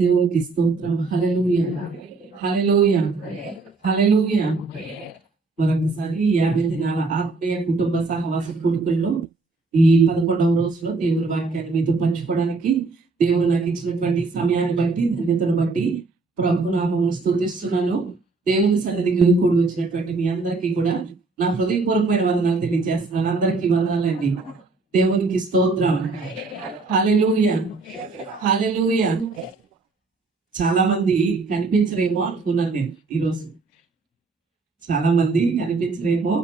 దేవునికి స్తోత్రం. హల్లెలూయా, హల్లెలూయా, హల్లెలూయా. మరొకసారి 50 దినాల ఆత్మీయ కుటుంబ సహవాస కూడుకుల్లో ఈ 11వ రోజులో దేవుని వాక్యాన్ని మీతో పంచుకోవడానికి దేవుడు నాకు ఇచ్చినటువంటి సమయాన్ని బట్టి, ధన్యతను బట్టి ప్రభునామమును స్తుతిస్తున్నాను. దేవుని సన్నిధికి కూడి వచ్చినటువంటి మీ అందరికీ కూడా నా హృదయపూర్వకమైన వందనాలు తెలియజేస్తున్నాను. అందరికీ వందనాలండి. దేవునికి స్తోత్రం. హల్లెలూయా, హల్లెలూయా. చాలా మంది కనిపించరేమో అనుకున్నాను నేను ఈరోజు. చాలా మంది కనిపించరేమో,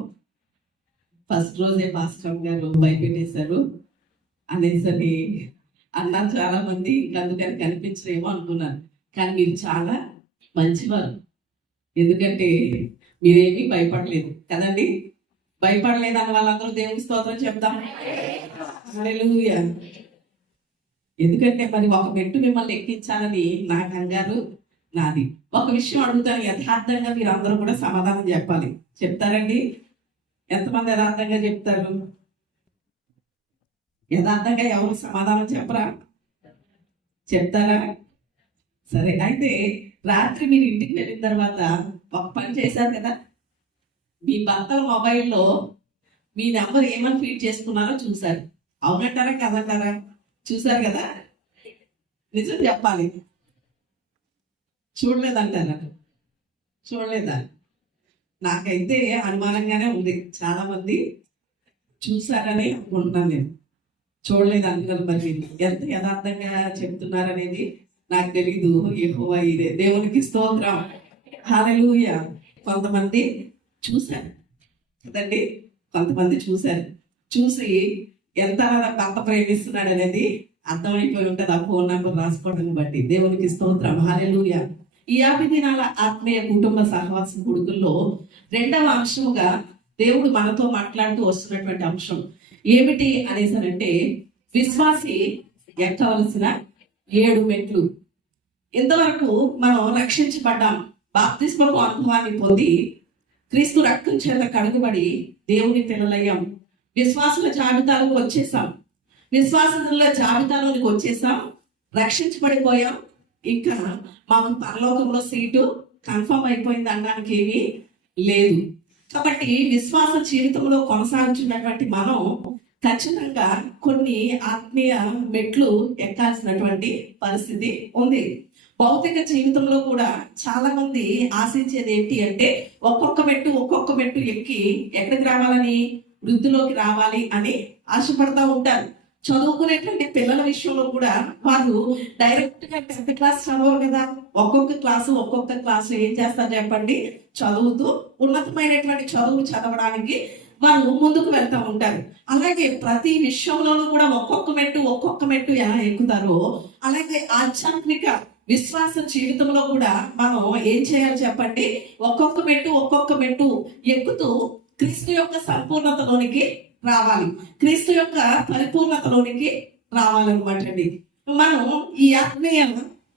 ఫస్ట్ రోజే పాస్టర్ గారు భయపెట్టేశారు అనేసరి అన్నారు చాలా మంది, అందుకని కనిపించరేమో అనుకున్నాను. కానీ మీరు చాలా మంచివారు, ఎందుకంటే మీరేమీ భయపడలేదు కదండి. భయపడలేదు అన్న వాళ్ళందరూ దేవుని స్తోత్రం చెప్తాం. హల్లెలూయా. ఎందుకంటే మరి ఒక మెట్టు మిమ్మల్ని ఎక్కించాలని నా కంగారు నాది. ఒక విషయం అడుగుతాను, యథార్థంగా మీరు అందరూ కూడా సమాధానం చెప్పాలి. చెప్తారండి? ఎంతమంది యథార్థంగా చెప్తారు? యథార్థంగా ఎవరు సమాధానం చెప్పరా? చెప్తారా? సరే, అయితే రాత్రి మీరు ఇంటికి వెళ్ళిన తర్వాత ఒక పని చేశారు కదా, మీ భర్తల మొబైల్లో మీ నెంబర్ ఏమని ఫీడ్ చేసుకున్నారో చూశారు. అవునంటారా కదంటారా? చూశారు కదా. నిజం చెప్పాలి. చూడలేదంటారా? చూడలేదా? నాకైతే అనుమానంగానే ఉంది. చాలా మంది చూశారని అనుకుంటున్నాను నేను. చూడలేదు అంటున్నారు. మరి ఎంత యథార్థంగా చెప్తున్నారనేది నాకు తెలీదు. యెహోవా ఇదే. దేవునికి స్తోత్రం. హల్లెలూయా. కొంతమంది చూశారు కదండి, కొంతమంది చూశారు. చూసి ఎంత భర్త ప్రేమిస్తున్నాడు అనేది అర్థమైపోయి ఉంటుంది ఆ ఫోన్ నెంబర్ రాసుకోవడం బట్టి. దేవునికి స్తోత్రం. హల్లెలూయా. ఈ 50 దినాల ఆత్మీయ కుటుంబ సహవాసం కొడుకుల్లో 2వ అంశముగా దేవుడు మనతో మాట్లాడుతూ వస్తున్నటువంటి అంశం ఏమిటి అనేసనంటే, విశ్వాసి ఎక్కవలసిన 7 మెట్లు. ఇంతవరకు మనం రక్షించబడ్డాం, బాప్తిస్మపు అనుభవాన్ని పొంది క్రీస్తు రక్తం చేత కడుగుబడి దేవుని పిల్లలయ్యాం, విశ్వాసుల జాబితాలోకి వచ్చేసాం, విశ్వాసుల జాబితాలోకి వచ్చేసాం, రక్షించబడిపోయాం. ఇంకా మాకు పరలోకంలో సీటు కన్ఫర్మ్ అయిపోయింది అనడానికి ఏమీ లేదు. కాబట్టి విశ్వాస జీవితంలో కొనసాగుతున్నటువంటి మనం ఖచ్చితంగా కొన్ని ఆత్మీయ మెట్లు ఎక్కాల్సినటువంటి పరిస్థితి ఉంది. భౌతిక జీవితంలో కూడా చాలా మంది ఆశించేది ఏంటి అంటే, ఒక్కొక్క మెట్టు ఎక్కి ఎక్కడికి రావాలని, వృద్ధిలోకి రావాలి అని ఆశపడతా ఉంటారు. చదువుకునేటువంటి పిల్లల విషయంలో కూడా వాళ్ళు డైరెక్ట్ గా 10th క్లాస్ చదవరు కదా. ఒక్కొక్క క్లాసు ఏం చేస్తారు చెప్పండి, చదువుతూ ఉన్నతమైనటువంటి చదువులు చదవడానికి వాళ్ళు ముందుకు వెళ్తూ ఉంటారు. అలాగే ప్రతి విషయంలోనూ కూడా ఒక్కొక్క మెట్టు ఎలా ఎక్కుతారో, అలాగే ఆధ్యాత్మిక విశ్వాస జీవితంలో కూడా మనం ఏం చేయాలి చెప్పండి, ఒక్కొక్క మెట్టు ఎక్కుతూ క్రీస్తు యొక్క సంపూర్ణతలోనికి రావాలి, క్రీస్తు యొక్క పరిపూర్ణతలోనికి రావాలన్నమాట అండి. మనం ఈ ఆత్మీయ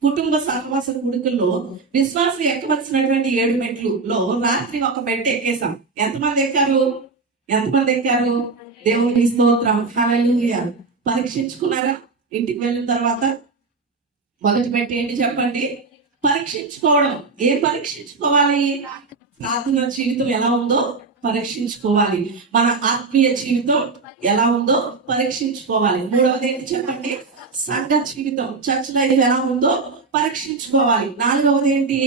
కుటుంబ సహవాస కుడుకుల్లో విశ్వాసం ఎక్కవలసినటువంటి 7 మెట్లులో రాత్రి ఒక మెట్టు ఎక్కేసాం. ఎంతమంది ఎక్కారు? దేవునికి స్తోత్రం. హల్లెలూయా. పరీక్షించుకున్నారా? ఇంటికి వెళ్ళిన తర్వాత మొదటి మెట్టు ఏంటి చెప్పండి? పరీక్షించుకోవడం. ఏం పరీక్షించుకోవాలి? ప్రార్థన జీవితం ఎలా ఉందో పరీక్షించుకోవాలి, మన ఆత్మీయ జీవితం ఎలా ఉందో పరీక్షించుకోవాలి. 3వది ఏంటి చెప్పండి? సంఘ జీవితం, చర్చ్ లైఫ్ ఎలా ఉందో పరీక్షించుకోవాలి. 4వది ఏంటి?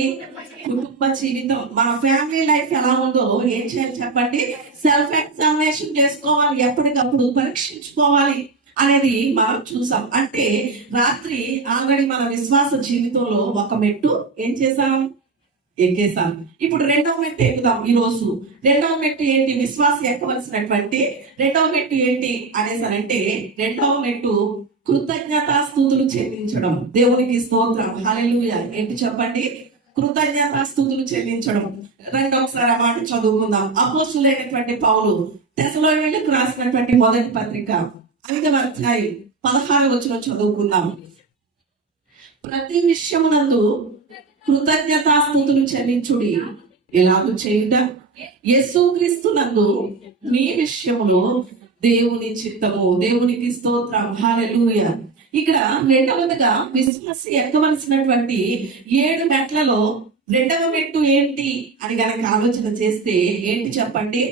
కుటుంబ జీవితం, మన ఫ్యామిలీ లైఫ్ ఎలా ఉందో ఏం చేయాలి చెప్పండి? సెల్ఫ్ ఎగ్జామినేషన్ చేసుకోవాలి, ఎప్పటికప్పుడు పరీక్షించుకోవాలి అనేది మనం చూసాం. అంటే రాత్రి ఆల్రెడీ మన విశ్వాస జీవితంలో ఒక మెట్టు ఏం చేసాం? ఎక్కేసాం. ఇప్పుడు 2వ మెట్టు ఎక్కుదాం ఈరోజు. 2వ మెట్టు ఏంటి? విశ్వాసం ఎక్కవలసినటువంటి 2వ మెట్టు ఏంటి అనేసనంటే, 2వ మెట్టు కృతజ్ఞతాస్తుతులు చెల్లించడం. దేవునికి స్తోత్రం. హల్లెలూయా. ఏంటి చెప్పండి? కృతజ్ఞతాస్తుతులు చెల్లించడం. ఒకసారి ఆ మాట చదువుకుందాం. అపోస్తులైనటువంటి పౌలు తెస్సలోనికీయులకు రాసినటువంటి మొదటి పత్రిక 5వ అధ్యాయం 16వ వచనం చదువుకుందాం. ప్రతి విషయమునందు కృతజ్ఞతాస్తుతులు చెల్లించుడి, ఎలాగూ చేయుట యేసుక్రీస్తునందు మీ విషయములో దేవుని చిత్తము. దేవునికి స్తోత్రం. హల్లెలూయా. ఇక్కడ రెండవదిగా విశ్వాసి ఎక్కవలసినటువంటి 7 మెట్లలో రెండవ మెట్టు ఏంటి అని గనక ఆలోచన చేస్తే ఏంటి చెప్పండి?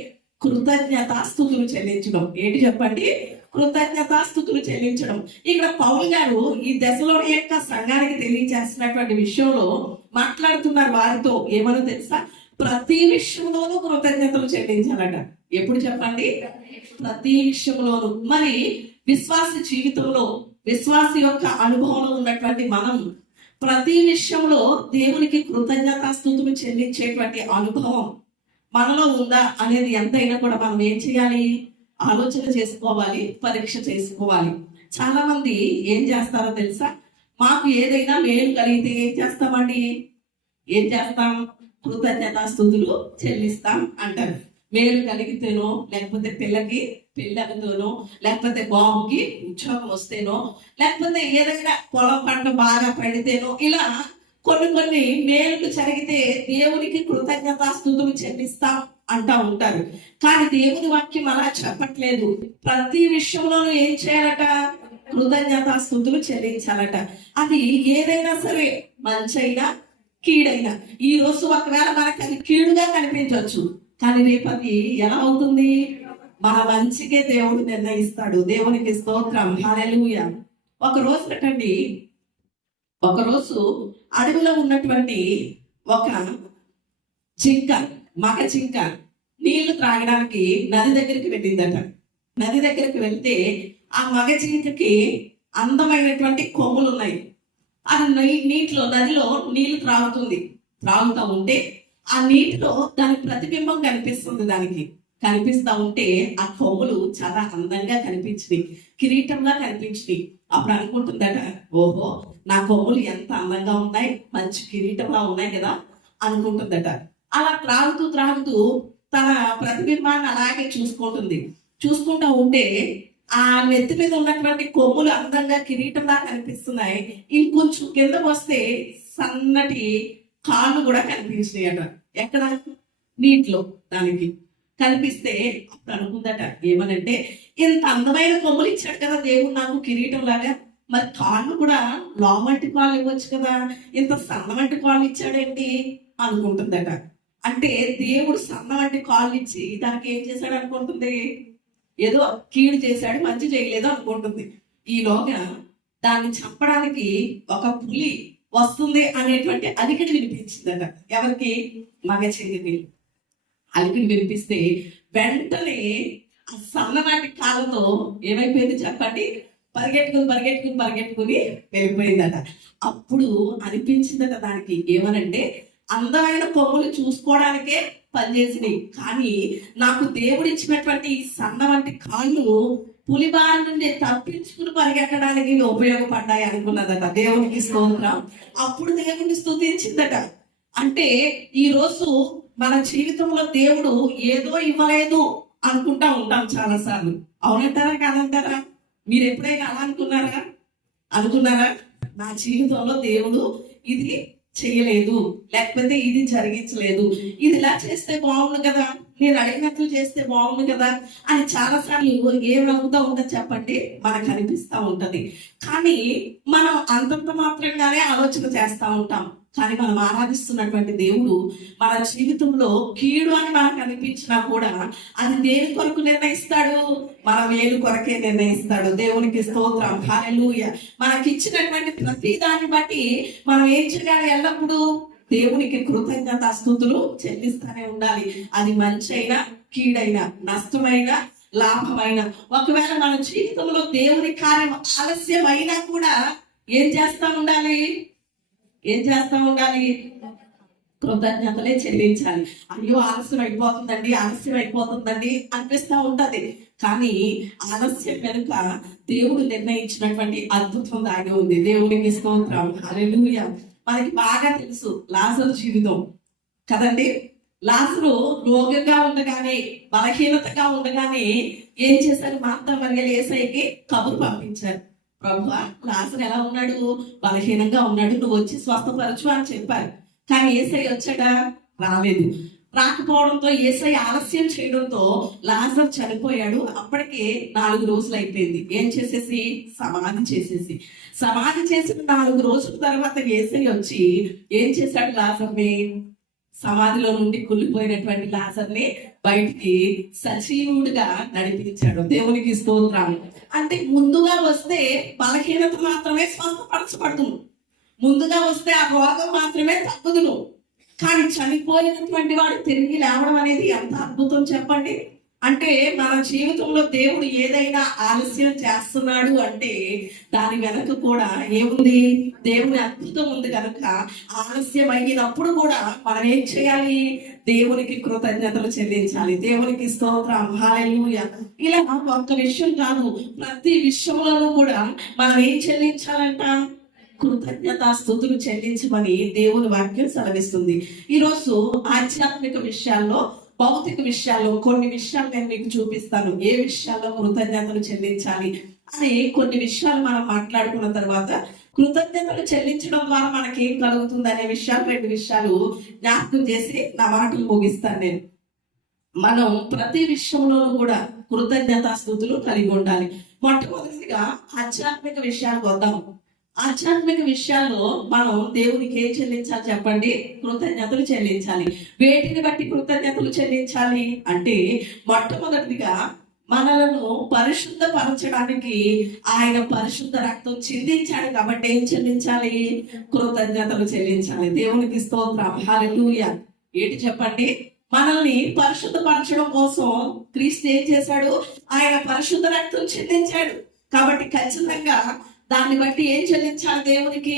కృతజ్ఞతాస్తుతులు చెల్లించడం. ఏంటి చెప్పండి? కృతజ్ఞతాస్తుతులు చెల్లించడం. ఇక్కడ పౌలు గారు ఈ దశలోని యొక్క సంఘానికి తెలియజేస్తున్నటువంటి విషయంలో మాట్లాడుతున్నారు వారితో. ఏమనో తెలుసా? ప్రతి విషయంలోనూ కృతజ్ఞతలు చెల్లించాలట. ఎప్పుడు చెప్పండి? ప్రతి విషయంలోనూ. మరి విశ్వాస జీవితంలో, విశ్వాస యొక్క అనుభవంలో ఉన్నటువంటి మనం ప్రతి విషయంలో దేవునికి కృతజ్ఞతాస్తుతులు చెల్లించేటువంటి అనుభవం మనలో ఉందా అనేది ఎంతైనా కూడా మనం ఏం చేయాలి? ఆలోచన చేసుకోవాలి, పరీక్ష చేసుకోవాలి. చాలా మంది ఏం చేస్తారో తెలుసా? మాకు ఏదైనా మేలు కలిగితే ఏం చేస్తామండి? ఏం చేస్తాం? కృతజ్ఞతాస్తుతులు చెల్లిస్తాం అంటారు. మేలు కలిగితేనో, లేకపోతే పిల్లకి పెళ్ళవుతోనో, లేకపోతే బాబుకి ఉద్యోగం వస్తేనో, లేకపోతే ఏదైనా పొలం పంట బాగా పండితేనో, ఇలా కొన్ని మేలు జరిగితే దేవునికి కృతజ్ఞతాస్తుతులు చెల్లిస్తాం అంటా ఉంటారు. కానీ దేవుని వాక్యం అలా చెప్పట్లేదు. ప్రతి విషయంలోనూ ఏం చేయాలట? కృతజ్ఞతాస్తుతులు చెల్లించాలట. అది ఏదైనా సరే, మంచైనా కీడైనా. ఈ రోజు ఒకవేళ మనకు అది కీడుగా కనిపించవచ్చు, కానీ రేపు అది ఎలా అవుతుంది? మన మంచికే దేవుడు నిర్ణయిస్తాడు. దేవునికి స్తోత్రం. హల్లెలూయా. ఒకరోజు అడవిలో ఉన్నటువంటి ఒక జింక, మగ జింక నీళ్లు త్రాగడానికి నది దగ్గరికి వెళ్ళిందట. నది దగ్గరికి వెళ్తే ఆ మగ జింకకి అందమైనటువంటి కొమ్ములు ఉన్నాయి. అది నదిలో నీళ్లు త్రాగుతూ ఉంటే ఆ నీటిలో దాని ప్రతిబింబం కనిపిస్తుంది. కనిపిస్తా ఉంటే ఆ కొమ్ములు చాలా అందంగా కనిపించినాయి, కిరీటంలా కనిపించినాయి. అప్పుడు అనుకుంటుందట, ఓహో, నా కొమ్ములు ఎంత అందంగా ఉన్నాయి, మంచి కిరీటంలా ఉన్నాయి కదా అనుకుంటుందట. అలా త్రాగుతూ తన ప్రతిబింబాన్ని అలాగే చూసుకుంటూ ఉంటే ఆ నెత్తి మీద ఉన్నటువంటి కొమ్ములు అందంగా కిరీటంలా కనిపిస్తున్నాయి. ఇంకొంచెం కిందకు వస్తే సన్నటి కాళ్ళు కూడా కనిపించినాయి అట. ఎక్కడ? నీటిలో దానికి కనిపిస్తే అప్పుడు అనుకుందట, ఏమనంటే, ఇంత అందమైన కొమ్ములు ఇచ్చాడు కదా దేవుడు నాకు కిరీటం లాగా, మరి కాళ్ళు కూడా లావంటి కాళ్ళు ఇవ్వచ్చు కదా, ఇంత సన్నవంటి కాళ్ళు ఇచ్చాడేంటి అనుకుంటుందట. అంటే దేవుడు సన్నవంటి కాళ్ళు ఇచ్చి దానికి ఏం చేశాడు అనుకుంటుంది? ఏదో కీడు చేశాడు, మంచి చేయలేదు అనుకుంటుంది. ఈలోగా దాన్ని చంపడానికి ఒక పులి వస్తుంది అనేటువంటి అలికిడి వినిపించిందట. ఎవరికి? మగ చెల్లిని. అలికిడి వినిపిస్తే వెంటనే ఆ సన్ననాటి కాళ్ళతో ఏమైపోయింది చెప్పండి? పరిగెట్టుకుని వెళ్ళిపోయిందట. అప్పుడు అనిపించిందట దానికి, ఏమనంటే, అందమైన కొమ్ములు చూసుకోవడానికే పనిచేసినాయి, కానీ నాకు దేవుడు ఇచ్చినటువంటి ఈ సన్న వంటి కాళ్ళు పులిబారి నుండి తప్పించుకుని పరిగెట్టడానికి ఉపయోగపడ్డాయి అనుకున్నదట. దేవునికి స్తోత్రం. అప్పుడు దేవుని స్తుతించిందట. అంటే ఈ రోజు మన జీవితంలో దేవుడు ఏదో ఇవ్వలేదు అనుకుంటా ఉంటాం చాలా సార్లు. అవునంటారా కాదంటారా? మీరు ఎప్పుడైనా అలా అనుకున్నారా? నా జీవితంలో దేవుడు ఇది చేయలేదు, లేకపోతే ఇది జరిగించలేదు, ఇది ఇలా చేస్తే బాగుండు కదా, నేను అడిగినట్లు చేస్తే బాగుండు కదా అని చాలా సార్లు ఏం నమ్ముతూ ఉంటుంది చెప్పండి? మనకు అనిపిస్తూ ఉంటది. కానీ మనం అంతంత మాత్రంగానే ఆలోచన చేస్తూ ఉంటాం. కానీ మనం ఆరాధిస్తున్నటువంటి దేవుడు మన జీవితంలో కీడు అని మనకు అనిపించినా కూడా అది దేని కొరకు నిర్ణయిస్తాడు? మన మేలు కొరకే నిర్ణయిస్తాడు. దేవునికి స్తోత్రం. హల్లెలూయా. మనకి ఇచ్చినటువంటి ప్రతి దాన్ని బట్టి మనం ఏం చేయాలి? ఎల్లప్పుడూ దేవునికి కృతజ్ఞతాస్తుతులు చెల్లిస్తూనే ఉండాలి. అది మంచైనా, కీడైనా, నష్టమైనా, లాభమైన. ఒకవేళ మన జీవితంలో దేవుని కార్యం ఆలస్యమైనా కూడా ఏం చేస్తా ఉండాలి? కృతజ్ఞతలే చెల్లించాలి. అయ్యో, ఆలస్యం అయిపోతుందండి అనిపిస్తూ ఉంటది. కానీ ఆలస్యం వెనుక దేవుడు నిర్ణయించినటువంటి అద్భుతం దాగి ఉంది. దేవునికి స్తోత్రం. హల్లెలూయా. మనకి బాగా తెలుసు లాజరు జీవితం కదండి. లాజరు రోగంగా ఉండగానే, బలహీనతగా ఉండగానే ఏం చేశారు? మార్తా మరియలు యేసయ్యకి కబురు పంపించారు. ప్రభువా, లాజరు ఎలా ఉన్నాడు? బలహీనంగా ఉన్నాడు, నువ్వు వచ్చి స్వస్థపరచు అని చెప్పారు. కానీ యేసయ్య వచ్చాడా? రాలేదు. రాకపోవడంతో యేసయ్య ఆలస్యం చేయడంతో లాజరు చనిపోయాడు. అప్పటికే 4 రోజులు అయిపోయింది. ఏం చేసేసి సమాధి చేసిన 4 రోజుల తర్వాత యేసయ్య వచ్చి ఏం చేశాడు? లాజర్ని, సమాధిలో నుండి కుళ్ళిపోయినటువంటి లాజర్ని బయటికి సజీవుడిగా నడిపించాడు. దేవునికి స్తోత్రం. అంటే ముందుగా వస్తే బలహీనత మాత్రమే స్వస్థపరచబడుతుంది, ముందుగా వస్తే ఆ రోగం మాత్రమే తగ్గుదును. కానీ చనిపోయినటువంటి వాడు తిరిగి లేవడం అనేది ఎంత అద్భుతం చెప్పండి. అంటే మన జీవితంలో దేవుడు ఏదైనా ఆలస్యం చేస్తున్నాడు అంటే దాని వెనక కూడా ఏముంది? దేవుని అద్భుతం ఉంది కనుక ఆలస్యం అయినప్పుడు కూడా మనం ఏం చేయాలి? దేవునికి కృతజ్ఞతలు చెల్లించాలి. దేవునికి స్తోత్రం, హల్లెలూయా. ఇలా ఒక్క విషయం కాదు, ప్రతి విషయంలోనూ కూడా మనం ఏం చెల్లించాలంట? కృతజ్ఞత స్తుతులు చెల్లించమని దేవుని వాక్యం సెలవిస్తుంది. ఈరోజు ఆధ్యాత్మిక విషయాల్లో, భౌతిక విషయాల్లో కొన్ని విషయాలు నేను మీకు చూపిస్తాను. ఏ విషయాల్లో కృతజ్ఞతలు చెల్లించాలి అని కొన్ని విషయాలు మనం మాట్లాడుకున్న తర్వాత కృతజ్ఞతలు చెల్లించడం ద్వారా మనకి ఏం కలుగుతుంది అనే విషయాలు 2 విషయాలు జ్ఞాపకం చేసి నా మాటలు ముగిస్తాను నేను. మనం ప్రతి విషయంలోనూ కూడా కృతజ్ఞత స్తుతులు కలిగి ఉండాలి. మొట్టమొదటిగా ఆధ్యాత్మిక విషయాలకు వద్దాం. ఆధ్యాత్మిక విషయాల్లో మనం దేవునికి ఏం చెల్లించాలి చెప్పండి? కృతజ్ఞతలు చెల్లించాలి. వేటిని బట్టి కృతజ్ఞతలు చెల్లించాలి అంటే మొట్టమొదటిగా మనలను పరిశుద్ధపరచడానికి ఆయన పరిశుద్ధ రక్తం చిందించాడు కాబట్టి ఏం చెల్లించాలి? కృతజ్ఞతలు చెల్లించాలి. దేవునికి స్తోత్రం, హల్లెలూయా. ఏంటి చెప్పండి? మనల్ని పరిశుద్ధపరచడం కోసం క్రీస్తు ఏం చేశాడు? ఆయన పరిశుద్ధ రక్తం చిందించాడు కాబట్టి ఖచ్చితంగా దాన్ని బట్టి ఏం చెల్లించాలి? దేవునికి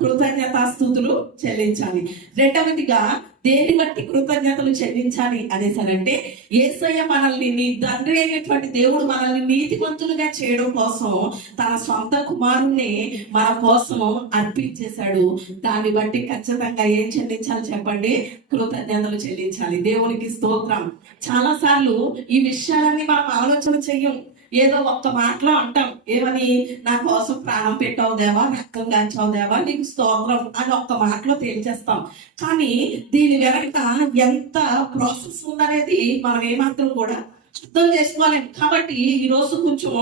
కృతజ్ఞతాస్తుతులు చెల్లించాలి. రెండవదిగా దేని బట్టి కృతజ్ఞతలు చెల్లించాలి అనేసరంటే యేసయ్య మనల్ని, నీ తండ్రి అయినటువంటి దేవుడు మనల్ని నీతిమంతులుగా చేయడం కోసం తన సొంత కుమారుణ్ణి మన కోసం అర్పించేశాడు. దాన్ని బట్టి ఖచ్చితంగా ఏం చెల్లించాలి చెప్పండి? కృతజ్ఞతలు చెల్లించాలి. దేవునికి స్తోత్రం. చాలా సార్లు ఈ విషయాలన్నీ మనం ఆలోచన చెయ్యం. ఏదో ఒక్క మాటలో అంటాం, ఏమని? నా కోసం ప్రాణం పెట్టావు దేవా, రక్తం గాంచావు దేవా, నీకు స్తోత్రం అని ఒక్క మాటలో తేల్చేస్తాం. కానీ దీని వెనక ఎంత ప్రాసెస్ ఉందనేది మనం ఏమాత్రం కూడా అర్థం చేసుకోలేము. కాబట్టి ఈ రోజు కొంచెం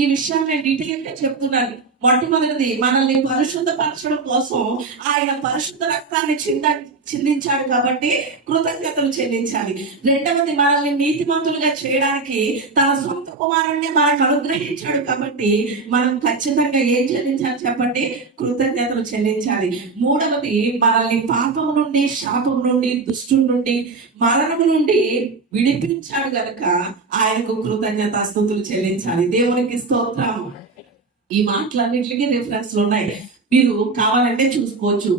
ఈ విషయాన్ని నేను డీటెయిల్ గా చెప్తున్నాను. మొట్టమొదటిది, మనల్ని పరిశుద్ధపరచడం కోసం ఆయన పరిశుద్ధ రక్తాన్ని చిందించాడు కాబట్టి కృతజ్ఞతలు చెల్లించాలి. రెండవది, మనల్ని నీతిమంతులుగా చేయడానికి తన సొంత కుమారుణ్ణి మనకు అనుగ్రహించాడు కాబట్టి మనం ఖచ్చితంగా ఏం చెల్లించాలి చెప్పండి? కృతజ్ఞతలు చెల్లించాలి. మూడవది, మనల్ని పాపం నుండి, శాపం నుండి, దుష్టుడి నుండి, మరణం నుండి విడిపించాడు గనుక ఆయనకు కృతజ్ఞతాస్తుతులు చెల్లించాలి. దేవునికి స్తోత్రం. ఈ మాటలన్నింటికి రిఫరెన్స్లు ఉన్నాయి, మీరు కావాలంటే చూసుకోవచ్చు.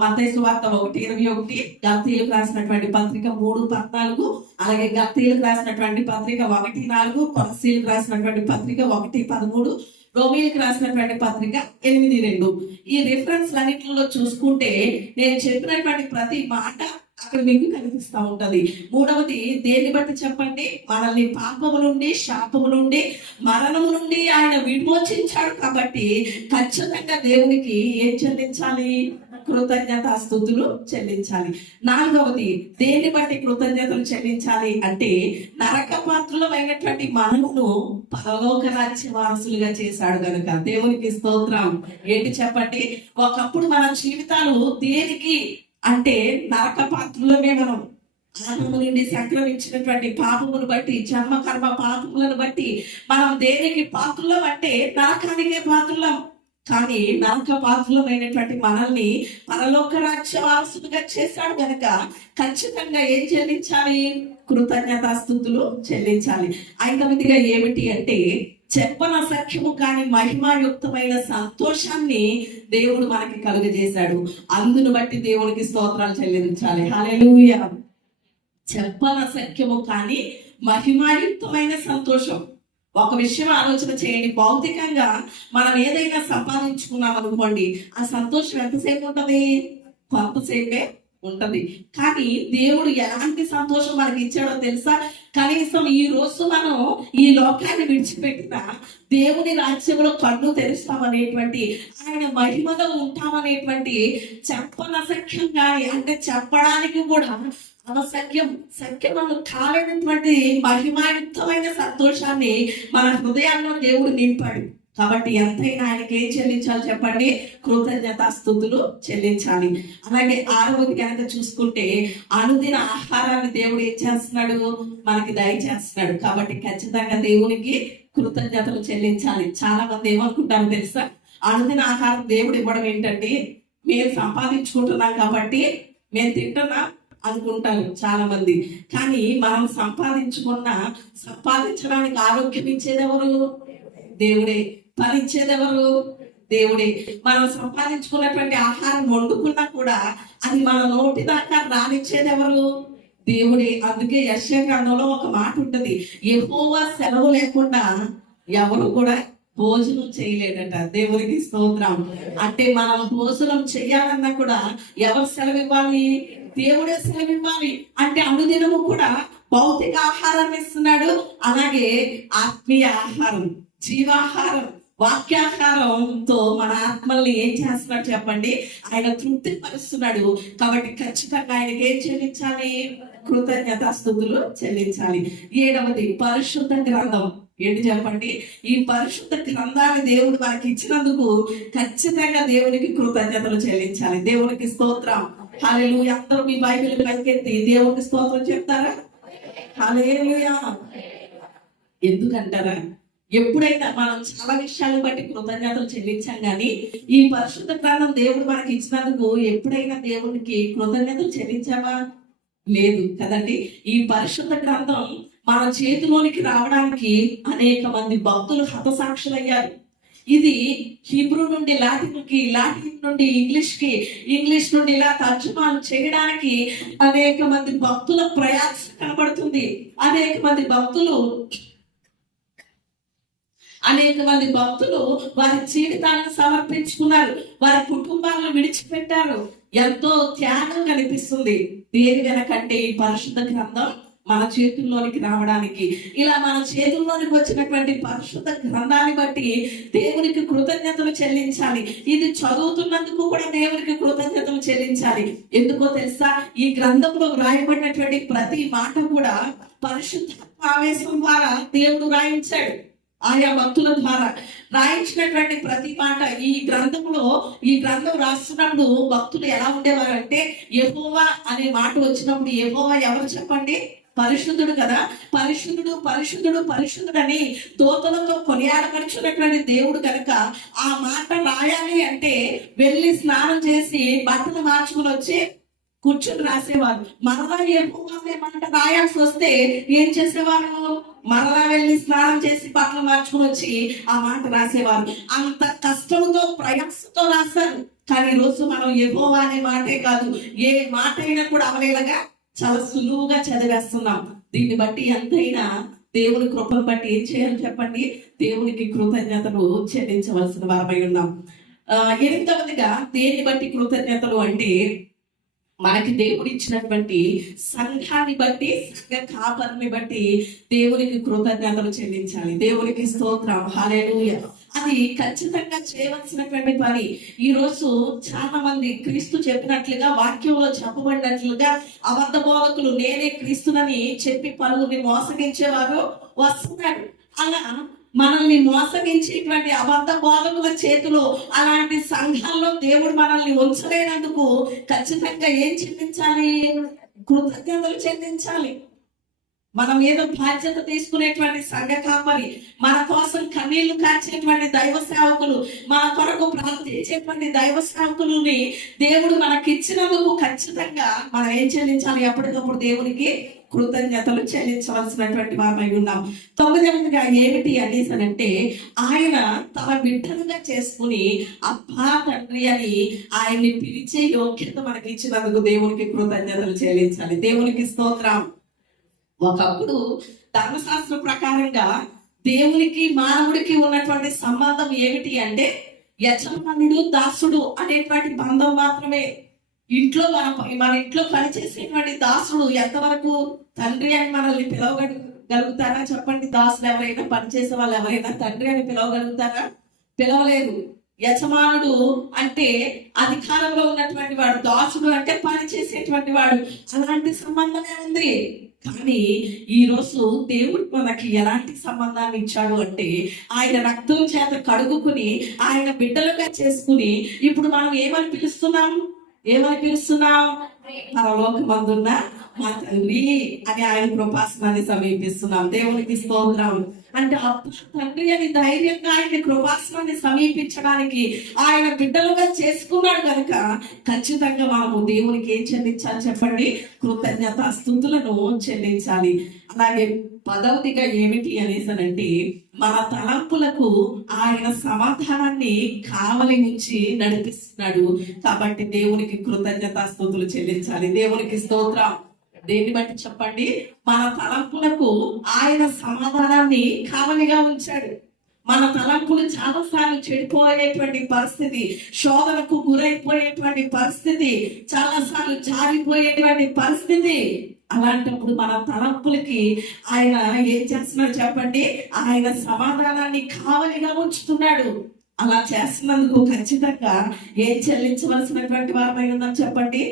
మత్తయి సువార్త 1:21, గలతీయులకు రాసినటువంటి పత్రిక 3:14, అలాగే గలతీయులకు రాసినటువంటి పత్రిక 1:4, కొలస్సీయులకు రాసినటువంటి పత్రిక 1:13, రోమీయులకు రాసినటువంటి పత్రిక 8:2. ఈ రిఫరెన్స్ అన్నింటిలో చూసుకుంటే నేను చెప్పినటువంటి ప్రతి మాట అక్కడ మీకు కనిపిస్తూ ఉంటది. మూడవది, దేన్ని బట్టి చెప్పండి? మనల్ని పాపము నుండి, శాపము నుండి, మరణము నుండి ఆయన విమోచించాడు కాబట్టి ఖచ్చితంగా దేవునికి ఏం చెల్లించాలి? కృతజ్ఞతాస్తుతులు చెల్లించాలి. నాలుగవది, దేన్ని బట్టి కృతజ్ఞతలు చెల్లించాలి అంటే నరక పాత్రులమైనటువంటి మనమును పరలోక రాజ్య వారసులుగా చేశాడు కనుక దేవునికి స్తోత్రం. ఏంటి చెప్పండి? ఒకప్పుడు మన జీవితాలు దేనికి అంటే నరక పాత్రులమే. మనం ఆత్మ నుండి సంక్రమించినటువంటి పాపమును బట్టి, జన్మ కర్మ పాపములను బట్టి మనం దేనికి పాత్రులం అంటే నరకానికే పాత్రులం. కానీ నరక పాత్రులమైనటువంటి మనల్ని పరలోక రాజ్య వారసులుగా చేశాడు కనుక ఖచ్చితంగా ఏం చెల్లించాలి? కృతజ్ఞతాస్తుతులు చెల్లించాలి. ఐదవదిగా ఏమిటి అంటే చెప్పనసఖ్యము కాని మహిమాయుక్తమైన సంతోషాన్ని దేవుడు మనకి కలుగజేశాడు. అందును బట్టి దేవునికి స్తోత్రాలు చెల్లించాలి. హల్లెలూయా. చెప్పనసఖ్యము కాని మహిమాయుక్తమైన సంతోషం. ఒక విషయం ఆలోచన చేయండి. భౌతికంగా మనం ఏదైనా సంపాదించుకున్నాం అనుకోండి, ఆ సంతోషం ఎంతసేపు ఉంటది? కొంతసేపే ఉంటది. కానీ దేవుడు ఎలాంటి సంతోషం మనకి ఇచ్చాడో తెలుసా? కనీసం ఈ రోజు మనం ఈ లోకాన్ని విడిచిపెట్టిన దేవుని రాజ్యంలో కన్ను తెరుస్తామనేటువంటి, ఆయన మహిమలో ఉంటామనేటువంటి చెప్పనసఖ్యం కానీ, అంటే చెప్పడానికి కూడా అవసఖ్యం సఖ్యము కాలేనటువంటి మహిమాయుక్తమైన సంతోషాన్ని మన హృదయాల్లో దేవుడు నింపాడు. కాబట్టి ఎంతైనా ఆయనకి ఏం చెల్లించాలి చెప్పండి? కృతజ్ఞతాస్తుతులు చెల్లించాలి. అలాగే 6వది కనుక చూసుకుంటే అనుదిన ఆహారాన్ని దేవుడు ఏం చేస్తున్నాడు? మనకి దయచేస్తున్నాడు. కాబట్టి ఖచ్చితంగా దేవునికి కృతజ్ఞతలు చెల్లించాలి. చాలా మంది ఏమనుకుంటారు తెలుసా? అనుదిన ఆహారం దేవుడు ఇవ్వడం ఏంటండి, మేము సంపాదించుకుంటున్నాం కాబట్టి మేము తింటున్నాం అనుకుంటారు చాలా మంది. కానీ మనం సంపాదించడానికి ఆరోగ్యం ఇచ్చేది ఎవరు? దేవుడే. పని ఇచ్చేది ఎవరు? దేవుడే. మనం సంపాదించుకున్నటువంటి ఆహారం వండుకున్నా కూడా అది మన నోటి దాకా రానిచ్చేది ఎవరు? దేవుడే. అందుకే యెషయా గ్రంథంలో ఒక మాట ఉంటది, యెహోవా సెలవు లేకుండా ఎవరు కూడా భోజనం చేయలేదట. దేవునికి స్తోత్రం. అంటే మనం భోజనం చేయాలన్నా కూడా ఎవరు సెలవు ఇవ్వాలి? దేవుడే సెలవు ఇవ్వాలి. అంటే అనుదినము కూడా భౌతిక ఆహారాన్ని ఇస్తున్నాడు, అలాగే ఆత్మీయ ఆహారం, జీవాహారం, వాక్యాహారంతో మన ఆత్మల్ని ఏం చేస్తున్నాడు చెప్పండి? ఆయన తృప్తి పరుస్తున్నాడు. కాబట్టి ఖచ్చితంగా ఆయనకి ఏం చెల్లించాలి? కృతజ్ఞతాస్తుతులు చెల్లించాలి. 7వది పరిశుద్ధ గ్రంథం. ఏంటి చెప్పండి? ఈ పరిశుద్ధ గ్రంథాన్ని దేవుడు మనకి ఇచ్చినందుకు ఖచ్చితంగా దేవునికి కృతజ్ఞతలు చెల్లించాలి. దేవునికి స్తోత్రం. హల్లెలూయా. అందరూ మీ బైబిల్ పైకెత్తి దేవునికి స్తోత్రం చెప్తారా? హల్లెలూయా. ఎందుకంటారా? ఎప్పుడైనా మనం చాలా విషయాలను బట్టి కృతజ్ఞతలు చెల్లించాం, కానీ ఈ పరిశుద్ధ గ్రంథం దేవుడు మనకి ఇచ్చినందుకు ఎప్పుడైనా దేవునికి కృతజ్ఞతలు చెల్లించావా? లేదు కదండి. ఈ పరిశుద్ధ గ్రంథం మన చేతిలోనికి రావడానికి అనేక మంది భక్తులు హతసాక్షులయ్యారు. ఇది హీబ్రూ నుండి లాటిన్కి, లాటిన్ నుండి ఇంగ్లీష్కి, ఇంగ్లీష్ నుండి ఇలా తర్జుమాలు చేయడానికి అనేక మంది భక్తుల ప్రయాస కనబడుతుంది. అనేక మంది భక్తులు వారి జీవితాలను సమర్పించుకున్నారు, వారి కుటుంబాలను విడిచిపెట్టారు. ఎంతో త్యాగం కనిపిస్తుంది. దేని వెనకంటే ఈ పరిశుద్ధ గ్రంథం మన చేతుల్లోనికి రావడానికి. ఇలా మన చేతుల్లోనికి వచ్చినటువంటి పరిశుద్ధ గ్రంథాన్ని బట్టి దేవునికి కృతజ్ఞతలు చెల్లించాలి. ఇది చదువుతున్నందుకు కూడా దేవునికి కృతజ్ఞతలు చెల్లించాలి. ఎందుకో తెలుసా? ఈ గ్రంథంలో రాయబడినటువంటి ప్రతి మాట కూడా పరిశుద్ధ ఆవేశం ద్వారా దేవుడు రాయించాడు. ఆయా భక్తుల ద్వారా రాయించినటువంటి ప్రతి మాట ఈ గ్రంథం రాస్తున్నప్పుడు భక్తులు ఎలా ఉండేవారు అంటే, యెహోవా అనే మాట వచ్చినప్పుడు యెహోవా ఎవరు చెప్పండి? పరిశుద్ధుడు కదా. పరిశుద్ధుడు పరిశుద్ధుడు పరిశుద్ధుడు అని దూతలతో కొనియాడపరుచున్నటువంటి దేవుడు కనుక ఆ మాట రాయాలి అంటే వెళ్ళి స్నానం చేసి బట్టలు మార్చుకుని వచ్చి కూర్చుని రాసేవారు. మరలా యెహోవా అనే మాట రాయాల్సి వస్తే ఏం చేసేవారు? మరలా వెళ్ళి స్నానం చేసి బట్టలు మార్చుకుని వచ్చి ఆ మాట రాసేవారు. అంత కష్టంతో ప్రయాసతో రాశారు. కానీ ఈ రోజు మనం యెహోవా అనే మాటే కాదు, ఏ మాట అయినా కూడా అవలేలగా చాలా సులువుగా చదివేస్తున్నాం. దీన్ని బట్టి ఎంతైనా దేవుని కృపను బట్టి ఏం చేయాలి చెప్పండి? దేవునికి కృతజ్ఞతలు చెల్లించవలసిన వారమై ఉన్నాం. 8వదిగా దేన్ని బట్టి కృతజ్ఞతలు అంటే, మనకి దేవుడు ఇచ్చినటువంటి సంఘాన్ని బట్టి, సంఘ కాపరిని బట్టి దేవునికి కృతజ్ఞతలు చెల్లించాలి. దేవునికి స్తోత్రం. హల్లెలూయా. అది ఖచ్చితంగా చేయవలసినటువంటి పని. ఈ రోజు చాలా మంది క్రీస్తు చెప్పినట్లుగా, వాక్యంలో చెప్పబడినట్లుగా అబద్ధ బోధకులు నేనే క్రీస్తునని చెప్పి పలువురిని మోసగించేవారు వస్తున్నారు. అలా మనల్ని మోసగించేటువంటి అబద్ధ బోధకుల చేతిలో, అలాంటి సంఘాల్లో దేవుడు మనల్ని ఉంచలేనందుకు ఖచ్చితంగా ఏం చెల్లించాలి? కృతజ్ఞతలు చెల్లించాలి. మనం ఏదో బాధ్యత తీసుకునేటువంటి సంఘ కాపరి, మన కోసం కన్నీళ్లు కార్చేటువంటి దైవ సేవకులు, మన కొరకు ప్రార్థించేటువంటి దైవ సేవకులని దేవుడు మనకిచ్చినందుకు ఖచ్చితంగా మనం ఏం చెల్లించాలి? ఎప్పటికప్పుడు దేవునికి కృతజ్ఞతలు చెల్లించవలసినటువంటి వారమై ఉన్నాం. 9వదిగా ఏమిటి అనేసనంటే, ఆయన తన బిడ్డలుగా చేసుకుని అబ్బా తండ్రి అని ఆయన్ని పిలిచే యోగ్యత మనకి ఇచ్చినందుకు దేవునికి కృతజ్ఞతలు చెల్లించాలి. దేవునికి స్తోత్రం. ఒకప్పుడు ధర్మశాస్త్ర ప్రకారంగా దేవునికి మానవుడికి ఉన్నటువంటి సంబంధం ఏమిటి అంటే, యజమానుడు దాసుడు అనేటువంటి బంధం మాత్రమే. మన ఇంట్లో పనిచేసేటువంటి దాసుడు ఎంతవరకు? తండ్రి అని మనల్ని పిలవగలుగుతారా చెప్పండి? దాసులు ఎవరైనా, పనిచేసే వాళ్ళు ఎవరైనా తండ్రి అని పిలవగలుగుతారా? పిలవలేదు. యజమానుడు అంటే అధికారంలో ఉన్నటువంటి వాడు, దాసుడు అంటే పని చేసేటువంటి వాడు. అలాంటి సంబంధమే ఉంది. కానీ ఈ రోజు దేవుడు మనకి ఎలాంటి సంబంధాన్ని ఇచ్చాడు అంటే, ఆయన రక్తం చేత కడుగుకుని ఆయన బిడ్డలుగా చేసుకుని ఇప్పుడు మనం ఏమని పిలుస్తున్నాం? పరలోకమందున్న మా తండ్రి అని ఆయన కృపాసనాన్ని సమీపిస్తున్నాం. దేవునికి స్తోత్రం. అంటే అప్పుడు తండ్రి అని ధైర్యంగా ఆయన కృపాసనాన్ని సమీపించడానికి ఆయన బిడ్డలుగా చేసుకున్నాడు కనుక ఖచ్చితంగా మనము దేవునికి ఏం చెల్లించాలి చెప్పండి? కృతజ్ఞత స్తుతులను చెల్లించాలి. అలాగే పదవదిగా ఏమిటి అనేసనంటే, మన తలంపులకు ఆయన సమాధానాన్ని కావలి నుంచి నడిపిస్తున్నాడు. కాబట్టి దేవునికి కృతజ్ఞత స్తుతులు చెల్లించాలి. దేవునికి స్తోత్రం. దేన్ని బట్టి చెప్పండి? మన తలంపులకు ఆయన సమాధానాన్ని కావలిగా ఉంచాడు. మన తలంపులు చాలాసార్లు చెడిపోయేటువంటి పరిస్థితి, శోధనకు గురైపోయేటువంటి పరిస్థితి, చాలాసార్లు జారిపోయేటువంటి పరిస్థితి. అలాంటప్పుడు మన తలంపులకి ఆయన ఏం చేస్తున్నాడు చెప్పండి? ఆయన సమాధానాన్ని కావలిగా ఉంచుతున్నాడు. అలా చేస్తున్నందుకు ఖచ్చితంగా ఏం చెల్లించవలసినటువంటి వారమై ఉన్నాం చెప్పండి?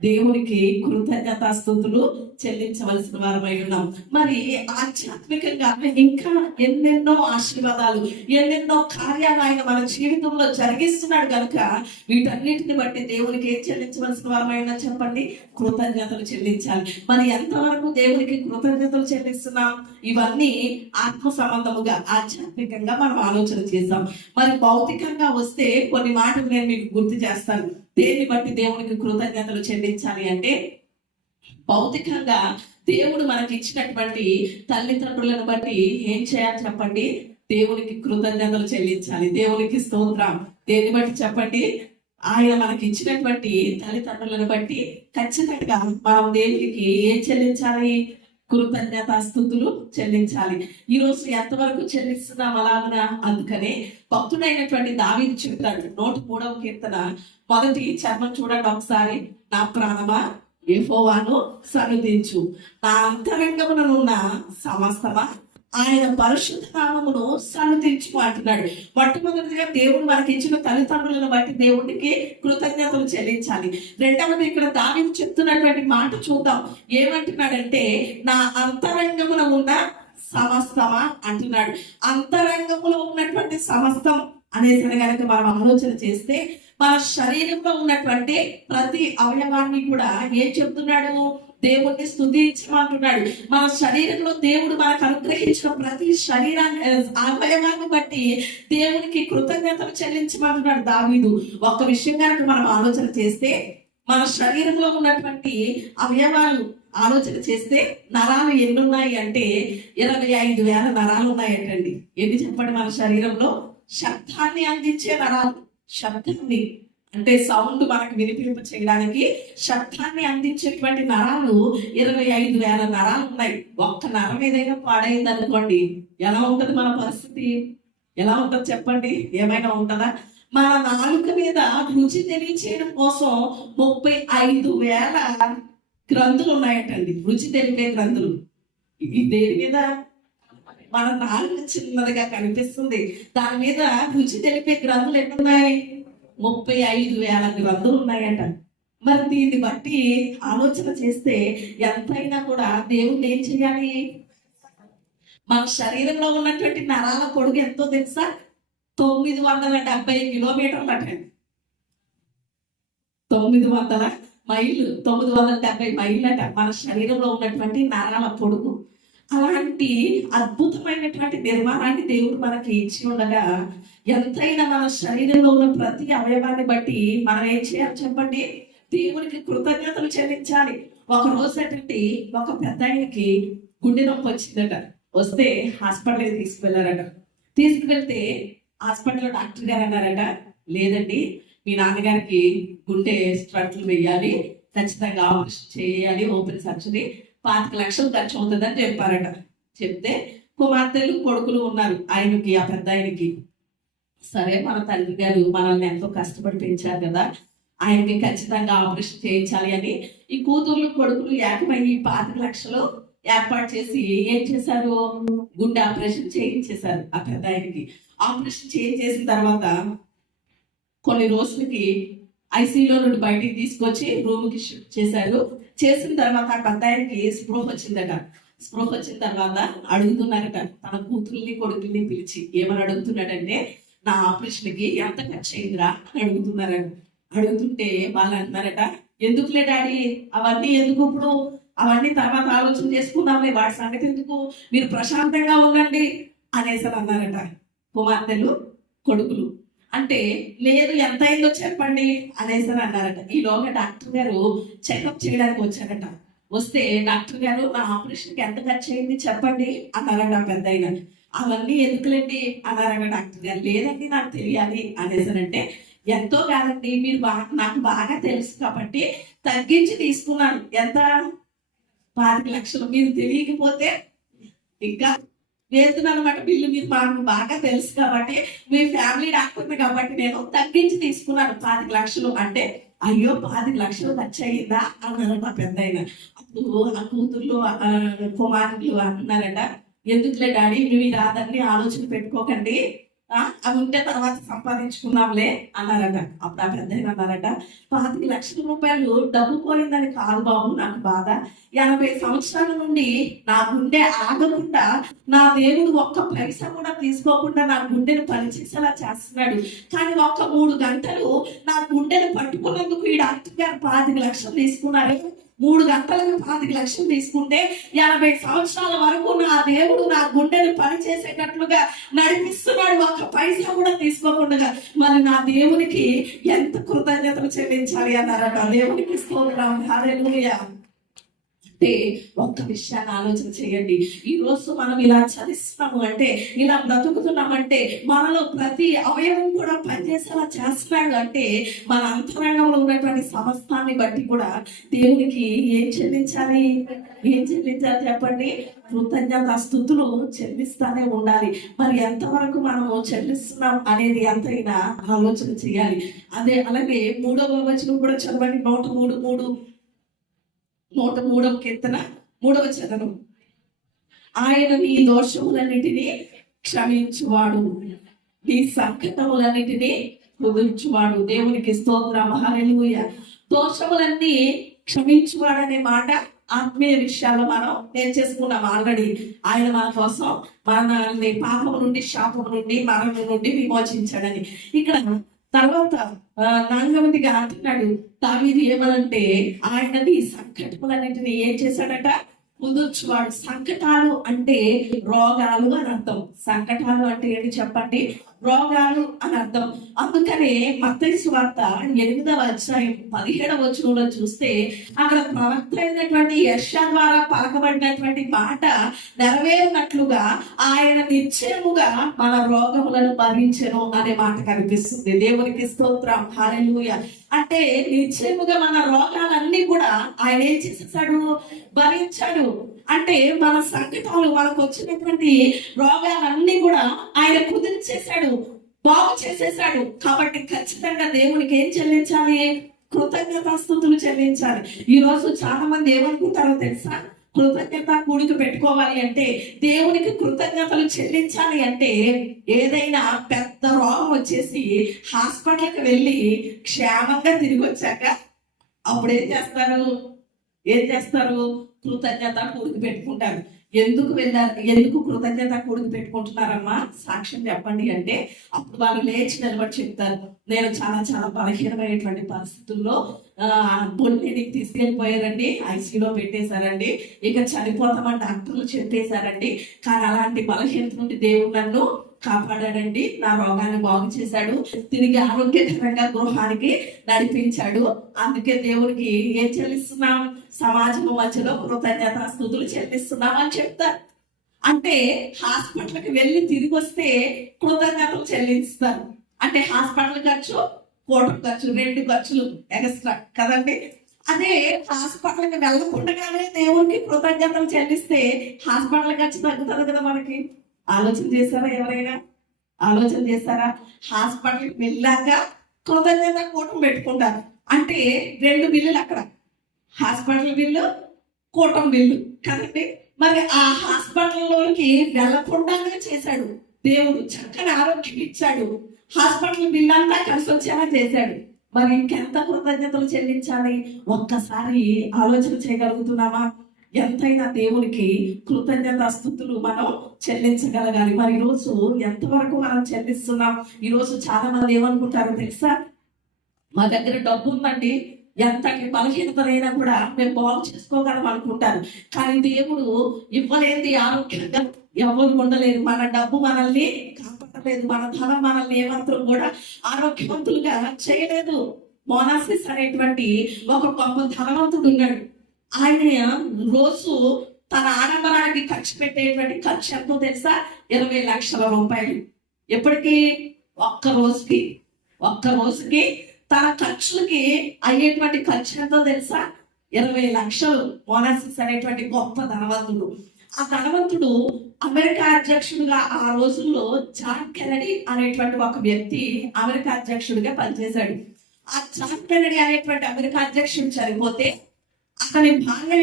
దేవునికి కృతజ్ఞతా స్తుతులు చెల్లించవలసిన వారమై ఉన్నాం. మరి ఆధ్యాత్మికంగా ఇంకా ఎన్నెన్నో ఆశీర్వాదాలు, ఎన్నెన్నో కార్యాలు ఆయన మన జీవితంలో జరిగిస్తున్నాడు కనుక వీటన్నిటిని బట్టి దేవునికి ఏం చెల్లించవలసిన వారమై ఉన్నాం చెప్పండి? కృతజ్ఞతలు చెల్లించాలి. మరి ఎంతవరకు దేవునికి కృతజ్ఞతలు చెల్లిస్తున్నాం? ఇవన్నీ ఆత్మ సంబంధముగా, ఆధ్యాత్మికంగా మనం ఆలోచన చేస్తాం. మరి భౌతికంగా వస్తే కొన్ని మాటలు నేను మీకు గుర్తు చేస్తాను. దేన్ని బట్టి దేవునికి కృతజ్ఞతలు చెల్లించాలి అంటే, భౌతికంగా దేవుడు మనకి ఇచ్చినటువంటి తల్లిదండ్రులను బట్టి ఏం చేయాలి చెప్పండి? దేవునికి కృతజ్ఞతలు చెల్లించాలి. దేవునికి స్తోత్రం. దేన్ని బట్టి చెప్పండి? ఆయన మనకి ఇచ్చినటువంటి తల్లిదండ్రులను బట్టి ఖచ్చితంగా మనం దేవునికి ఏం చెల్లించాలి? కృతజ్ఞత స్తుతులు చెల్లించాలి. ఈ రోజు ఎంతవరకు చెల్లిస్తున్నాం అలాగనా? అందుకనే భక్తుడైనటువంటి దావీదు చెప్తాడు 103వ కీర్తన మొదటి చరణం చూడండి ఒకసారి. నా ప్రాణమా యెహోవాను సన్నుతించు, నా అంతరంగముననున్న సమస్తమా ఆయన పరిశుద్ధ నామమును సన్నుతించు అంటున్నాడు. మొట్టమొదటిగా దేవుడు మనకి ఇచ్చిన తల్లిదండ్రులను బట్టి దేవుడికి కృతజ్ఞతలు చెల్లించాలి. రెండవది ఇక్కడ దావీదు చెప్తున్నటువంటి మాట చూద్దాం. ఏమంటున్నాడంటే, నా అంతరంగమున ఉన్న సమస్తమా అంటున్నాడు. అంతరంగములో ఉన్నటువంటి సమస్తం అనేసరి కనుక మనం ఆలోచన చేస్తే, మన శరీరంలో ఉన్నటువంటి ప్రతి అవయవాన్ని కూడా ఏం చెప్తున్నాడు? దేవుణ్ణి స్తుతించమంటున్నాడు. మన శరీరంలో దేవుడు మనకు అనుగ్రహించిన ప్రతి శరీరాన్ని, అవయవాన్ని బట్టి దేవునికి కృతజ్ఞతలు చెల్లించమంటున్నాడు దావీదు. ఒక్క విషయం కనుక మనం ఆలోచన చేస్తే, మన శరీరంలో ఉన్నటువంటి అవయవాలు ఆలోచన చేస్తే నరాలు ఎన్ని ఉన్నాయి అంటే 25,000 నరాలు ఉన్నాయంటండి. ఎన్ని చెప్పండి? మన శరీరంలో శబ్దాన్ని అందించే నరాలు, శబ్దాన్ని అంటే సౌండ్ మనకు వినిపింప చేయడానికి శబ్దాన్ని అందించేటువంటి నరాలు 25,000 నరాలు ఉన్నాయి. ఒక్క నరం ఏదైనా పాడైంది అనుకోండి, ఎలా ఉంటది మన పరిస్థితి? ఎలా ఉంటది చెప్పండి? ఏమైనా ఉంటుందా? మన నాలుక మీద రుచి తెలియచేయడం కోసం 35,000 గ్రంథులు ఉన్నాయటండి. రుచి తెలిపే గ్రంథులు. ఇది దేని మీద? మన నాలుక చిన్నదిగా కనిపిస్తుంది, దాని మీద రుచి తెలిపే గ్రంథులు ఎన్నున్నాయి? 35,000 గ్రంథులు ఉన్నాయట. మరి దీన్ని బట్టి ఆలోచన చేస్తే ఎంతైనా కూడా దేవుడు ఏం చేయాలి? మన శరీరంలో ఉన్నటువంటి నరాల పొడుగు ఎంతో తెలుసా? 970 కిలోమీటర్లు అట. 900 మైళ్ళు, 970 మైళ్ళు అట మన శరీరంలో ఉన్నటువంటి నరాల పొడుగు. అలాంటి అద్భుతమైనటువంటి నిర్మాణాన్ని దేవుడు మనకి ఇచ్చి ఉండగా, ఎంతైనా మన శరీరంలో ఉన్న ప్రతి అవయవాన్ని బట్టి మనం ఏం చేయాలి చెప్పండి? దేవునికి కృతజ్ఞతలు చెల్లించాలి. ఒక రోజు ఏంటంటే ఒక పెద్ద ఆయనకి గుండె నొప్పి వచ్చిందట. వస్తే హాస్పిటల్కి తీసుకువెళ్ళారట. తీసుకువెళ్తే హాస్పిటల్లో డాక్టర్ గారు అన్నారట, లేదండి మీ నాన్నగారికి గుండె స్ట్రట్లు వేయాలి, ఖచ్చితంగా ఆపరేషన్ చేయాలి, ఓపెన్ సర్జరీ, 5 లక్షలు ఖర్చు అవుతుందని చెప్పారట. చెప్తే కుమార్తెలు కొడుకులు ఉన్నారు ఆయనకి, ఆ పెద్ద ఆయనకి. సరే, మన తండ్రి గారు మనల్ని ఎంతో కష్టపడి పెంచారు కదా, ఆయనకి ఖచ్చితంగా ఆపరేషన్ చేయించాలి అని ఈ కూతుర్లు కొడుకులు ఏకమయ్యి 5 లక్షలు ఏర్పాటు చేసి ఏం చేశారు? గుండె ఆపరేషన్ చేయించేశారు ఆ పెద్ద ఆయనకి. ఆపరేషన్ చేయించేసిన తర్వాత కొన్ని రోజులకి ఐసీయూలో నుండి బయటికి తీసుకొచ్చి రూమ్కి షిఫ్ట్ చేశారు. చేసిన తర్వాత ఆ పెద్ద ఆయనకి స్పృహ వచ్చిందట. స్పృహ వచ్చిన తర్వాత అడుగుతున్నారట తన కూతుర్ని కొడుకుల్ని పిలిచి. ఏమని అడుగుతున్నాడంటే, నా ఆపరేషన్కి ఎంత ఖర్చు అయిందిరా అని అడుగుతున్నారట. అడుగుతుంటే వాళ్ళు అంటున్నారట, ఎందుకులే డాడీ అవన్నీ ఎందుకు, ఇప్పుడు అవన్నీ తర్వాత ఆలోచన చేసుకుందాంలే, వాడి సంగతి ఎందుకు, మీరు ప్రశాంతంగా ఉండండి అనేసి అన్నారట కుమార్తెలు కొడుకులు. అంటే లేదు ఎంత అయిందో చెప్పండి అనేసి అన్నారట. ఈలోగా డాక్టర్ గారు చెకప్ చేయడానికి వచ్చారట. వస్తే డాక్టర్ గారు నా ఆపరేషన్కి ఎంత ఖర్చు అయింది చెప్పండి అన్నారట పెద్ద అయిన. అవన్నీ ఎందుకులేండి అన్నారట డాక్టర్ గారు. లేదండి నాకు తెలియాలి అనేసానంటే, ఎంతో కాదండి మీరు నాకు బాగా తెలుసు కాబట్టి తగ్గించి తీసుకున్నాను. ఎంత? 5 లక్షలు. మీరు తెలియకపోతే ఇంకా వేస్తున్నానమాట బిల్లు. మీరు మాకు బాగా తెలుసు కాబట్టి, మీ ఫ్యామిలీ డాక్టర్ కాబట్టి నేను తగ్గించి తీసుకున్నాను 5 లక్షలు. అంటే అయ్యో 5 లక్షలు ఖర్చు అయ్యిందా అన్నారు మా పెద్ద ఆయన. అప్పుడు ఆ కూతుర్లు కుమారులు అంటున్నారట, ఎందుకులే డాడీ నువ్వు రాదని ఆలోచన పెట్టుకోకండి, అవి ఉంటే తర్వాత సంపాదించుకున్నాంలే అన్నారట. అప్పుడు ఆ పెద్ద అన్నారట, 5 లక్షల రూపాయలు డబ్బు పోయిందని కాదు బాబు నాకు బాధ. 80 సంవత్సరాల నుండి నా గుండె ఆగకుండా నా దేవుడు ఒక్క పైసా కూడా తీసుకోకుండా నా గుండెను పనిచేసేలా చేస్తున్నాడు. కానీ ఒక్క 3 గంటలు నా గుండెను పట్టుకున్నందుకు ఈ డాక్టర్ గారు 5 లక్షలు తీసుకున్నారు. 3 గంటలకు 5 లక్షలు తీసుకుంటే 80 సంవత్సరాల వరకు నా దేవుడు నా గుండెను పనిచేసేటట్లుగా నడిపిస్తున్నాడు, ఒక్క పైసా కూడా తీసుకోకుండా. మరి నా దేవునికి ఎంత కృతజ్ఞతలు చెల్లించాలి అన్నారట. దేవునికి స్తోత్రం, హల్లెలూయా. అంటే ఒక్క విషయాన్ని ఆలోచన చేయండి. ఈ రోజు మనం ఇలా చదిస్తున్నాము అంటే, ఇలా బ్రతుకుతున్నామంటే, మనలో ప్రతి అవయవం కూడా పనిచేసేలా చేస్తున్నాడు అంటే, మన అంతరంగంలో ఉన్నటువంటి సమస్తాన్ని బట్టి కూడా దేవునికి ఏం చెల్లించాలి చెప్పండి? కృతజ్ఞత స్తుతులు చెల్లిస్తానే ఉండాలి. మరి ఎంతవరకు మనము చెల్లిస్తున్నాం అనేది ఎంతైనా ఆలోచన చేయాలి. అలాగే 3వ వచనం కూడా చదవండి. 103వ కీర్తన 3వ చరణం. ఆయన నీ దోషములన్నిటినీ క్షమించువాడు, నీ సంకటములన్నిటినీ కుదుర్చువాడు. దేవునికి స్తోత్రం, హల్లెలూయా. దోషములన్నీ క్షమించువాడు అనే మాట ఆత్మీయ విషయాల్లో మనం నేర్చేసుకున్నాం ఆల్రెడీ. ఆయన మన కోసం మనల్ని పాపము నుండి, శాపము నుండి, మరణం నుండి విమోచించాడని. ఇక్కడ తర్వాత 4వదిగా అంటున్నాడు దావీదు ఏమనంటే, ఆయన నీ సంకటములన్నింటినీ ఏం చేశాడట? కుదుర్చువాడు. సంకటాలు అంటే రోగాలు అని అర్థం. సంకటాలు అంటే ఏంటి చెప్పండి? రోగాలు అని అర్థం. అందుకనే మత్తయి సువార్త 8వ అధ్యాయం 17వ వచనంలో చూస్తే, అక్కడ ప్రవక్త అయినటువంటి యెషయా ద్వారా పలకబడినటువంటి మాట నెరవేరినట్లుగా ఆయన నిశ్చయముగా మన రోగములను భరించెను అనే మాట కనిపిస్తుంది. దేవునికి స్తోత్రం, హల్లెలూయా. అంటే నిశ్చయముగా మన రోగాలన్నీ కూడా ఆయన ఏం చేసేసాడు? భరించాడు. అంటే మన సంకటాలు, మనకు వచ్చినటువంటి రోగాలన్నీ కూడా ఆయన కుదిర్చేశాడు, బాగు చేసేసాడు. కాబట్టి ఖచ్చితంగా దేవునికి ఏం చెల్లించాలి? కృతజ్ఞతాస్తుతులు చెల్లించాలి. ఈ రోజు చాలా మంది ఏమనుకుంటారో తెలుసా? కృతజ్ఞత కూడిక పెట్టుకోవాలి అంటే, దేవునికి కృతజ్ఞతలు చెల్లించాలి అంటే, ఏదైనా పెద్ద రోగం వచ్చేసి హాస్పిటల్కి వెళ్ళి క్షేమంగా తిరిగి వచ్చాక అప్పుడు ఏం చేస్తారు? కృతజ్ఞత కూడిక పెట్టుకుంటారు. ఎందుకు వెళ్ళారు? ఎందుకు కృతజ్ఞత కూడిక పెట్టుకుంటున్నారమ్మా సాక్ష్యం చెప్పండి అంటే, అప్పుడు వాళ్ళు లేచి నిలబడి చెప్తారు, నేను చాలా చాలా బలహీనమైనటువంటి పరిస్థితుల్లో బొల్లికి తీసుకెళ్ళిపోయారండి, ఐసీయూలో పెట్టేశారండి, ఇక చనిపోతామని డాక్టర్లు చెప్పేశారండి. కానీ అలాంటి బలహీనత నుండి దేవుడు నన్ను కాపాడాడండి, నా రోగాన్ని బాగు చేశాడు, తిరిగి ఆరోగ్యకరంగా గృహానికి నడిపించాడు. అందుకే దేవుడికి ఏం చెల్లిస్తున్నాం? సమాజం మధ్యలో కృతజ్ఞత స్తుతులు చెల్లిస్తున్నాం అని చెప్తారు. అంటే హాస్పిటల్కి వెళ్ళి తిరిగి వస్తే కృతజ్ఞతలు చెల్లిస్తారు. అంటే హాస్పిటల్ ఖర్చు, కోట ఖర్చు, 2 ఖర్చులు ఎక్స్ట్రా కదండి. అదే హాస్పిటల్కి వెళ్ళకుండానే దేవుడికి కృతజ్ఞతలు చెల్లిస్తే హాస్పిటల్ ఖర్చు తగ్గుతుంది కదా మనకి. ఆలోచన చేశారా? ఎవరైనా ఆలోచన చేశారా? హాస్పిటల్కి వెళ్ళాక కృతజ్ఞత కూటం పెట్టుకుంటారు. అంటే 2 బిల్లులు అక్కడ, హాస్పిటల్ బిల్లు, కూటం బిల్లు కదండి. మరి ఆ హాస్పిటల్లోకి వెళ్ళకుండానే చేశాడు. దేవుడు చక్కని ఆరోగ్యం ఇచ్చాడు, హాస్పిటల్ బిల్ అంతా కలిసి వచ్చేలా చేశాడు. మరి ఇంకెంత కృతజ్ఞతలు చెల్లించాలి? ఒక్కసారి ఆలోచన చేయగలుగుతున్నామా? ఎంతైనా దేవునికి కృతజ్ఞతాస్తుతులు మనం చెల్లించగలగాలి. మరి ఈరోజు ఎంతవరకు మనం చెల్లిస్తున్నాం? ఈరోజు చాలా మంది ఏమనుకుంటారో తెలుసా? మా దగ్గర డబ్బు ఉందండి, ఎంతటి బలహీనతలైనా కూడా మేము బాగు చేసుకోగలం అనుకుంటారు. కానీ దేవుడు ఇవ్వలేని ఆరోగ్యంగా ఎవరు ఉండలేరు. మన డబ్బు మనల్ని కాపాడలేదు, మన ధనం మనల్ని ఏమాత్రం కూడా ఆరోగ్యవంతులుగా చేయలేదు. మోనాసిస్ అనేటువంటి ఒక గొప్ప ధనవంతుడు ఉన్నాడు. ఆయన రోజు తన ఆడంబరానికి ఖర్చు పెట్టేటువంటి ఖర్చు ఎంతో తెలుసా? 20 లక్షల రూపాయలు. ఎప్పటికీ? ఒక్క రోజుకి తన ఖర్చులకి అయ్యేటువంటి ఖర్చు ఎంతో తెలుసా? 20 లక్షలు. మోనాసిస్ అనేటువంటి గొప్ప ధనవంతుడు. ఆ ధనవంతుడు అమెరికా అధ్యక్షుడుగా ఆ రోజుల్లో జాన్ కెనడీ అనేటువంటి ఒక వ్యక్తి అమెరికా అధ్యక్షుడిగా పనిచేశాడు. ఆ జాన్ కెనడీ అనేటువంటి అమెరికా అధ్యక్షుడు చనిపోతే అతని భార్య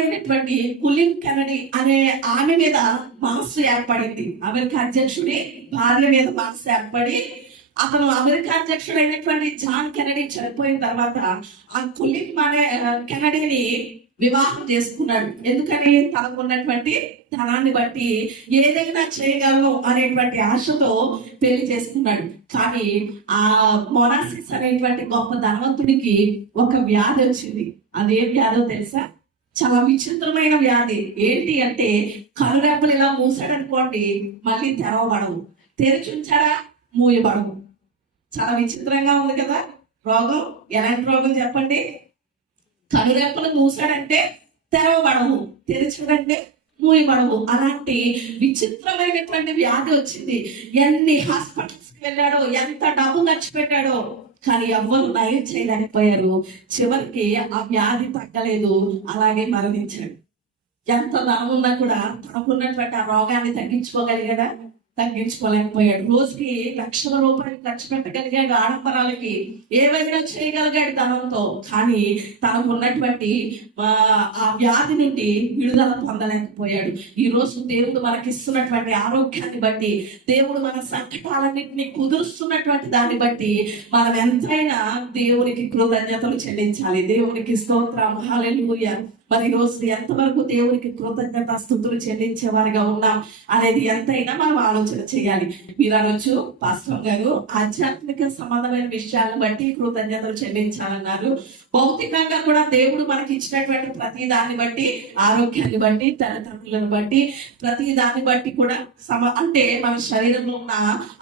అయినటువంటి కులిన్ కెనడీ అనే ఆమె మీద మనస్సు ఏర్పడింది. అమెరికా అధ్యక్షుడి భార్య మీద మనస్సు ఏర్పడి అతను అమెరికా అధ్యక్షుడు అయినటువంటి జాన్ కెనడీ చనిపోయిన తర్వాత ఆ కులిన్ అనే కెనడీని వివాహం చేసుకున్నాడు. ఎందుకని? తనకున్నటువంటి ధనాన్ని బట్టి ఏదైనా చేయగలను అనేటువంటి ఆశతో పెళ్లి చేసుకున్నాడు. కానీ ఆ మోనాసిస్ అనేటువంటి గొప్ప ధనవంతుడికి ఒక వ్యాధి వచ్చింది. అదే వ్యాధో తెలుసా? చాలా విచిత్రమైన వ్యాధి. ఏంటి అంటే, కనురెప్పలు ఇలా మూసాడనుకోండి, మళ్ళీ తెరవబడవు, తెరిచి ఉంచారా మూయబడవు. చాలా విచిత్రంగా ఉంది కదా రోగం. ఎలాంటి రోగం చెప్పండి? కనురెప్పలు మూసాడంటే తెరవబడవు, తెరిచాడంటే మూయబడవు. అలాంటి విచిత్రమైనటువంటి వ్యాధి వచ్చింది. ఎన్ని హాస్పిటల్స్ కి వెళ్ళాడో, ఎంత డబ్బు ఖర్చు పెట్టాడో, కానీ ఎవ్వరు నయం చేయలేకపోయారు. చివరికి ఆ వ్యాధి తగ్గలేదు, అలాగే మరణించాడు. ఎంత ధనం ఉన్నా కూడా తనకున్నటువంటి ఆ రోగాన్ని తగ్గించుకోలేకపోయాడు. రోజుకి లక్షల రూపాయలు ఖర్చు పెట్టగలిగాడు ఆడంబరాలకి, ఏవైనా చేయగలిగాడు ధనంతో. కానీ తనకు ఉన్నటువంటి ఆ వ్యాధి నుండి విడుదల పొందలేకపోయాడు. ఈ రోజు దేవుడు మనకిస్తున్నటువంటి ఆరోగ్యాన్ని బట్టి, దేవుడు మన సంకటాలన్నింటినీ కుదురుస్తున్నటువంటి దాన్ని బట్టి మనం ఎంతైనా దేవునికి కృతజ్ఞతలు చెల్లించాలి. దేవునికి స్తోత్రం, హల్లెలూయా. మరి రోజు ఎంతవరకు దేవునికి కృతజ్ఞతాస్తుతులు చెల్లించే వారిగా ఉన్నాం అనేది ఎంతైనా మనం ఆలోచన చేయాలి. మీరు అనొచ్చు, పాస్టర్ గారు ఆధ్యాత్మిక సంబంధమైన విషయాలను బట్టి కృతజ్ఞతలు చెల్లించాలన్నారు. భౌతికంగా కూడా దేవుడు మనకి ఇచ్చినటువంటి ప్రతి దాన్ని బట్టి, ఆరోగ్యాన్ని బట్టి, తల్లిదండ్రులను బట్టి, ప్రతి దాన్ని బట్టి కూడా అంటే మన శరీరంలో ఉన్న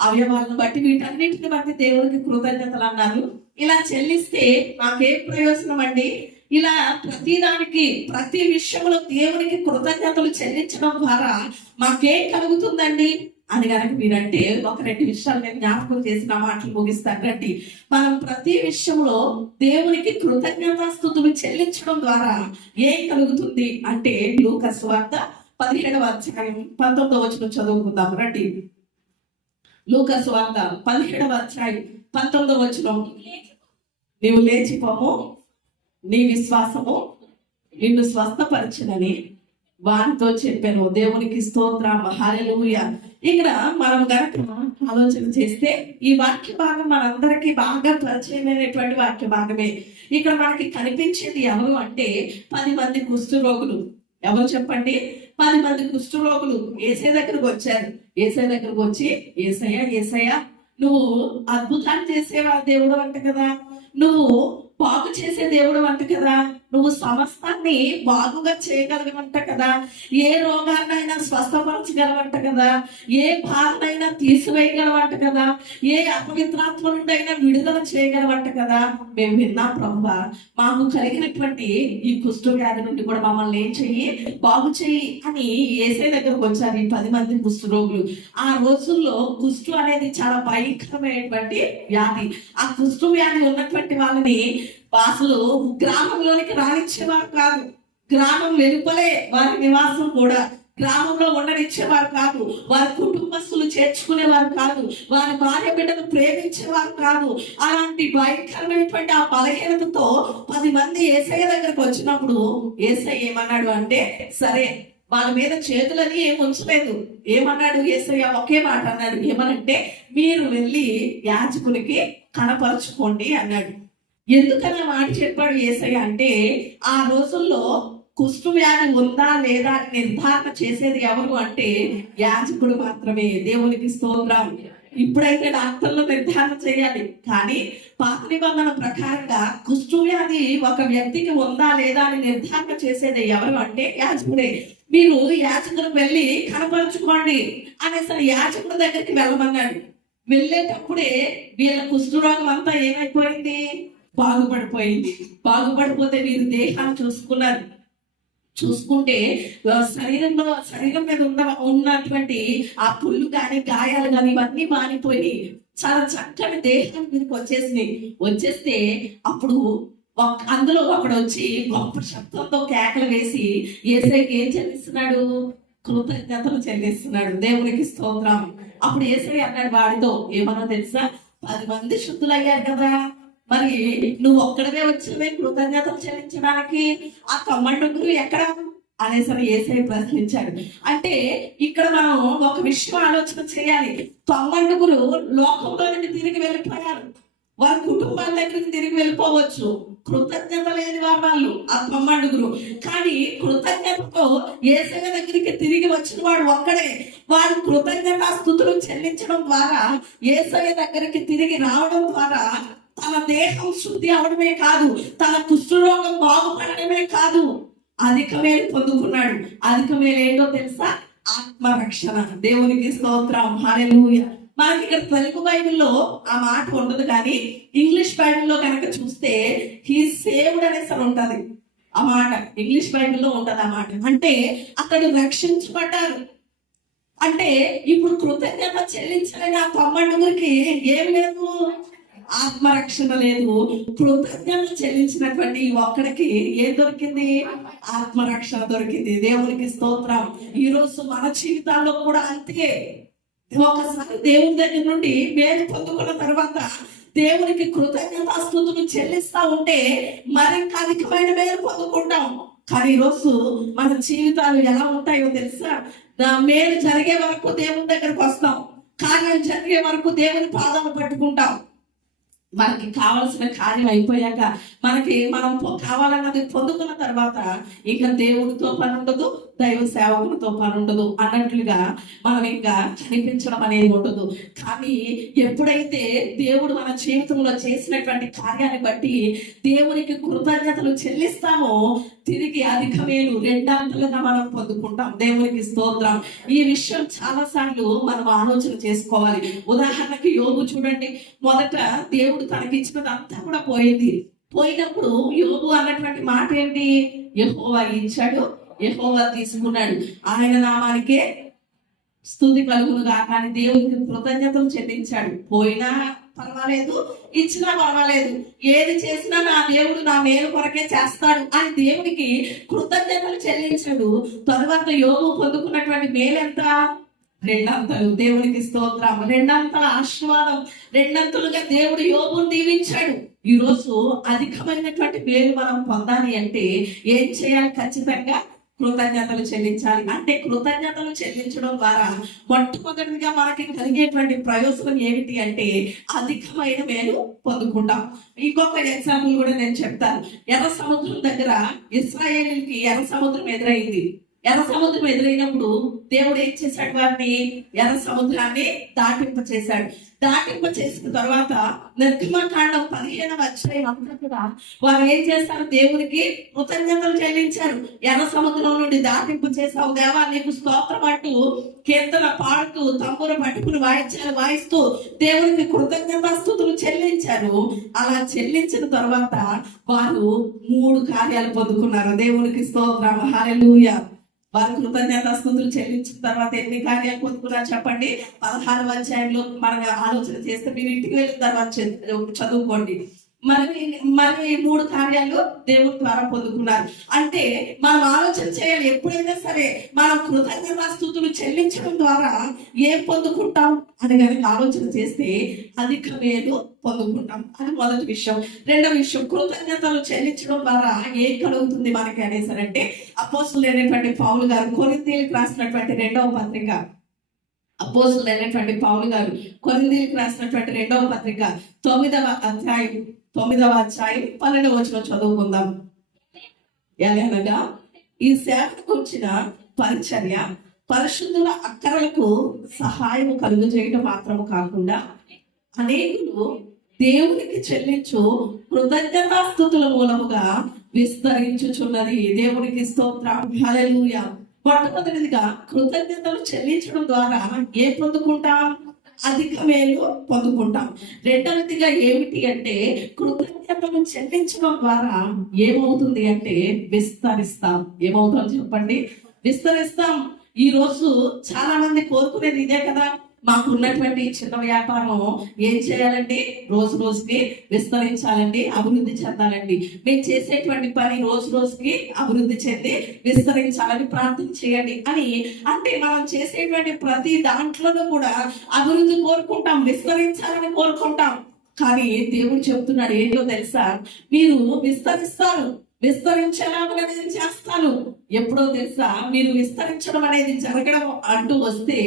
అవయవాలను బట్టి, వీటన్నింటిని బట్టి దేవుడికి కృతజ్ఞతలు అన్నారు. ఇలా చెల్లిస్తే నాకేం ప్రయోజనం అండి? ఇలా ప్రతిదానికి, ప్రతి విషయంలో దేవునికి కృతజ్ఞతలు చెల్లించడం ద్వారా మాకేం కలుగుతుందండి అని కనుక మీరంటే, ఒక 2 విషయాలు నేను జ్ఞాపకం చేసిన మాటలు ముగిస్తాను రండి. మనం ప్రతి విషయంలో దేవునికి కృతజ్ఞతాస్తుతులు చెల్లించడం ద్వారా ఏం కలుగుతుంది అంటే, లూకా సువార్త 17వ అధ్యాయం 19వ వచనం చదువుకుందాం రండి. లూకా సువార్త 17వ అధ్యాయం 19వ వచనం. నీవు లేచిపోము, నీ విశ్వాసము నిన్ను స్వస్థపరచునని వారితో చెప్పాను. దేవునికి స్తోత్రం, హల్లెలూయా. ఇక్కడ మనం గనక ఆలోచన చేస్తే ఈ వాక్య భాగం మనందరికీ బాగా పరిచయమైనటువంటి వాక్య భాగమే. ఇక్కడ మనకి కనిపించేది ఎవరు అంటే 10 మంది కుష్ఠరోగులు. ఎవరు చెప్పండి? 10 మంది కుష్ఠరోగులు యేసయ్య దగ్గరకు వచ్చారు. యేసయ్య దగ్గరకు వచ్చి, యేసయ్య నువ్వు అద్భుతాలు చేసేవా దేవుడు అంట కదా, నువ్వు బాగు చేసే దేవుడు అంట కదా, నువ్వు సమస్తాన్ని బాగుగా చేయగలగమంట కదా, ఏ రోగాన్నైనా స్వస్థపరచగలవంట కదా, ఏ బాధనైనా తీసివేయగలవంట కదా, ఏ అపవిత్రాత్మ నుండి అయినా విడుదల చేయగలవంట కదా. మేము విన్నాం ప్రభువా, మాకు కలిగినటువంటి ఈ కుష్ఠ వ్యాధి నుండి కూడా మమ్మల్ని ఏం చెయ్యి, బాగు చెయ్యి అని యేసయ్య దగ్గరకు వచ్చారు ఈ 10 మంది కుష్ఠ రోగులు. ఆ రోజుల్లో కుష్ఠ అనేది చాలా భయంకరమైనటువంటి వ్యాధి. ఆ కుష్ఠ వ్యాధి ఉన్నటువంటి వాళ్ళని అసలు గ్రామంలోనికి రానిచ్చేవారు కాదు. గ్రామం వెలుపలే వారి నివాసం కూడా. గ్రామంలో ఉండనిచ్చేవారు కాదు. వారి కుటుంబస్తులు చేర్చుకునేవారు కాదు. వారి భార్య బిడ్డను ప్రేమించేవారు కాదు. అలాంటి భయంకరమైనటువంటి ఆ బలహీనతతో 10 మంది యేసయ్య దగ్గరకు వచ్చినప్పుడు యేసయ్య ఏమన్నాడు అంటే, సరే వాళ్ళ మీద చేతులని ఏం ఉంచలేదు. ఏమన్నాడు యేసయ్య? ఒకే మాట అన్నాడు. ఏమనంటే, మీరు వెళ్ళి యాజకునికి కనపరుచుకోండి అన్నాడు. ఎందుకని ఆ మాట చెప్పాడు యేసయ్య అంటే, ఆ రోజుల్లో కుష్టు వ్యాధి ఉందా లేదా అని నిర్ధారణ చేసేది ఎవరు అంటే యాజకుడు మాత్రమే. దేవునికి స్తోత్రం. ఇప్పుడైతే డాక్టర్లు నిర్ధారణ చేయాలి, కానీ పాత నిబంధన ప్రకారంగా కుష్టు వ్యాధి ఒక వ్యక్తికి ఉందా లేదా అని నిర్ధారణ చేసేది ఎవరు అంటే యాజకుడే. మీరు యాజకులకు వెళ్ళి కనపరుచుకోండి అనేసి యాజకుడి దగ్గరికి వెళ్ళమన్నాడు. వెళ్ళేటప్పుడే వీళ్ళ కుష్ఠరోగం అంతా ఏమైపోయింది? బాగుపడిపోయింది. బాగుపడిపోతే వీరు దేహాన్ని చూసుకుంటే శరీరం మీద ఉన్నటువంటి ఆ పుళ్ళు కానీ గాయాలు కానీ ఇవన్నీ మానిపోయి చాలా చక్కని దేహం మీదకి వచ్చేస్తే అప్పుడు అందులో ఒకడు వచ్చి గొప్ప శబ్దంతో కేకలు వేసి యేసయ్యకి ఏం చెల్లిస్తున్నాడు? కృతజ్ఞతలు చెల్లిస్తున్నాడు. దేవునికి స్తోత్రం. అప్పుడు యేసయ్య అన్నాడు వాడితో, ఏమన్నా తెలుసా? 10 మంది శుద్ధులయ్యారు కదా, మరి నువ్వు ఒక్కడవే వచ్చినవే కృతజ్ఞతలు చెల్లించడానికి? ఆ కమ్మండుగురు ఎక్కడ అనేసరి యేసయ్య ప్రశ్నించాడు. అంటే ఇక్కడ మనం ఒక విషయం ఆలోచన చేయాలి. తొమ్మండుగురు లోకంలో నుండి తిరిగి వెళ్ళిపోయారు. వారి కుటుంబాల దగ్గరికి తిరిగి వెళ్ళిపోవచ్చు. కృతజ్ఞత లేని వాళ్ళు ఆ తొమ్మండుగురు. కానీ కృతజ్ఞతతో యేసయ్య దగ్గరికి తిరిగి వచ్చిన వాడు ఒక్కడే. వాడు కృతజ్ఞత స్తుతులు చెల్లించడం ద్వారా, యేసయ్య దగ్గరికి తిరిగి రావడం ద్వారా తన దేహం శుద్ధి అవడమే కాదు, తన కుష్ఠరోగం బాగుపడడమే కాదు, అధిక మేలు పొందుకున్నాడు. అధిక మేలు ఏంటో తెలుసా? ఆత్మరక్షణ. దేవునికి స్తోత్రం. హల్లెలూయా. మనకి ఇక్కడ తెలుగు బైబిల్లో ఆ మాట ఉండదు, కానీ ఇంగ్లీష్ బైబిల్లో కనుక చూస్తే హీ సేవ్డ్ అనేసి ఉంటది. ఆ మాట ఇంగ్లీష్ బైబిల్లో ఉంటది. ఆ మాట అంటే అతడు రక్షించబడ్డారు. అంటే ఇప్పుడు కృతజ్ఞత చెల్లించలేని ఆ తొమ్మండుగురికి ఏం లేదు? ఆత్మరక్షణ లేదు. కృతజ్ఞత చెల్లించినటువంటి ఒక్కడికి ఏం దొరికింది? ఆత్మరక్షణ దొరికింది. దేవునికి స్తోత్రం. ఈ రోజు మన జీవితాల్లో కూడా అంతే. ఒకసారి దేవుని దగ్గర నుండి మేలు పొందుకున్న తర్వాత దేవునికి కృతజ్ఞతాస్తుతులు చెల్లిస్తా ఉంటే మరింత అధికమైన మేలు పొందుకుంటాం. కానీ ఈరోజు మన జీవితాలు ఎలా ఉంటాయో తెలుసా? మేలు జరిగే వరకు దేవుని దగ్గరకు వస్తాం, కార్యం జరిగే వరకు దేవుని పాదాలు పట్టుకుంటాం. మనకి కావాల్సిన కార్యం అయిపోయాక మనం కావాలన్నది పొందుకున్న తర్వాత ఇంకా దేవుడితో పని ఉండదు, దైవ సేవకులతో పని ఉండదు అన్నట్లుగా మనం ఇంకా కనిపించడం అనేది ఉండదు. కానీ ఎప్పుడైతే దేవుడు మన జీవితంలో చేసినటువంటి కార్యాన్ని బట్టి దేవునికి కృతజ్ఞతలు చెల్లిస్తామో తిరిగి అధిక మేలు రెండంతలుగా మనం పొందుకుంటాం. దేవునికి స్తోత్రం. ఈ విషయం చాలా సార్లు మనం ఆలోచన చేసుకోవాలి. ఉదాహరణకి యోబు చూడండి. మొదట దేవుడు తనకి ఇచ్చినదంతా కూడా పోయినప్పుడు యోబు అన్నటువంటి మాట ఏంటి? యెహోవా ఇచ్చాడు, యెహోవా తీసుకున్నాడు, ఆయన నామానికే స్తుతి కలుగునుగా. కానీ దేవునికి కృతజ్ఞతలు చెల్లించాడు. పోయినా పర్వాలేదు, ఇచ్చినా పర్వాలేదు, ఏది చేసినా నా దేవుడు నా మేలు కొరకే చేస్తాడు అని దేవునికి కృతజ్ఞతలు చెల్లించాడు. తర్వాత యోబు పొందుకున్నటువంటి మేలెంత? రెండంతలు. దేవునికి స్తోత్రం. రెండంతల ఆశీర్వాదం, రెండంతలుగా దేవుడు యోబును దీవించాడు. ఈ రోజు అధికమైనటువంటి మేలు మనం పొందాలి అంటే ఏం చేయాలి? ఖచ్చితంగా కృతజ్ఞతలు చెల్లించాలి. అంటే కృతజ్ఞతలు చెల్లించడం ద్వారా మొట్టమొదటిగా మనకి కలిగేటువంటి ప్రయోజనం ఏమిటి అంటే అధికమైన మేలు పొందుకుంటాం. ఇంకొక ఎగ్జాంపుల్ కూడా నేను చెప్తాను. ఎర్ర సముద్రం దగ్గర ఇశ్రాయేలుకి ఎర్ర సముద్రం ఎదురైంది. ఎర్ర సముద్రం ఎదురైనప్పుడు దేవుడు ఏం చేశాడు? వారిని ఎర్ర సముద్రాన్ని దాటింప చేసిన తర్వాత నిర్గమకాండం 15వ అధ్యాయం అంతా కూడా వారు ఏం చేస్తారు? దేవునికి కృతజ్ఞతలు చెల్లించారు. ఎర్ర సముద్రం నుండి దాటింపు చేసావు దేవా, నీకు స్తోత్రం అంటూ కీర్తన పాడుతూ తంబుర పట్టుకుని వాయిద్యాలు వాయిస్తూ దేవునికి కృతజ్ఞతాస్తుతులు చెల్లించారు. అలా చెల్లించిన తర్వాత వారు 3 కార్యాలు పొందుకున్నారు. దేవునికి స్తోత్రం. హల్లెలూయా. వారు కృతజ్ఞతాస్తుతులు చెల్లించిన తర్వాత ఎన్ని కార్యాలు పొందుకున్నారు చెప్పండి? 16వ అధ్యాయంలో మనం ఆలోచన చేస్తే మీరు ఇంటికి వెళ్ళిన తర్వాత చదువుకోండి. మరి మరి ఈ 3 కార్యాలు దేవుడి ద్వారా పొందుకున్నారు. అంటే మనం ఆలోచన చేయాలి, ఎప్పుడైనా సరే మనం కృతజ్ఞతాస్తుతులు చెల్లించడం ద్వారా ఏం పొందుకుంటాం అని కనుక ఆలోచన చేస్తే అధిక మేలు పొందుకుంటాం. అది మొదటి విషయం. రెండవ విషయం, కృతజ్ఞతలు చెల్లించడం ద్వారా ఏం కలుగుతుంది మనకి అనేసరంటే, అపోస్తులైనటువంటి పౌలు గారు కొరింథీయులకు రాసినటువంటి 2వ పత్రిక, అపోస్తులైనటువంటి పౌలు గారు కొరింథీయులకు రాసినటువంటి 2వ పత్రిక 9వ అధ్యాయం 12వ వచనం చదువుకుందాం. ఎలాగనగా ఈ సేవకు వచ్చిన పరిచర్య పరిశుద్ధుల అక్కరలకు సహాయం కలుగు చేయడం మాత్రము కాకుండా అనేకులు దేవునికి చెల్లించు కృతజ్ఞతాస్తుతుల మూలముగా విస్తరించుచున్నది. దేవునికి స్తోత్రం. హల్లెలూయా. మొట్టమొదటిదిగా కృతజ్ఞతలు చెల్లించడం ద్వారా ఏ పొందుకుంటాం? అధిక మేలు పొందుకుంటాం. రెండవదిగా ఏమిటి అంటే, కృతజ్ఞతలు చెల్లించడం ద్వారా ఏమవుతుంది అంటే విస్తరిస్తాం. ఏమవుతాం చెప్పండి? విస్తరిస్తాం. ఈ రోజు చాలా మంది కోరుకునేది ఇదే కదా, మాకు ఉన్నటువంటి చిన్న వ్యాపారం ఏం చేయాలండి? రోజు రోజుకి విస్తరించాలండి, అభివృద్ధి చెందాలండి. మేము చేసేటువంటి పని రోజు రోజుకి అభివృద్ధి చెంది విస్తరించాలని ప్రార్థన చేయండి అని. అంటే మనం చేసేటువంటి ప్రతి దాంట్లోనూ కూడా అభివృద్ధి కోరుకుంటాం, విస్తరించాలని కోరుకుంటాం. కానీ దేవుడు చెప్తున్నాడు ఏంటో తెలుసా? మీరు విస్తరిస్తారు, విస్తరించేలాగా నేను చేస్తాను. ఎప్పుడో తెలుసా? మీరు విస్తరించడం అనేది జరగడం అంటూ వస్తే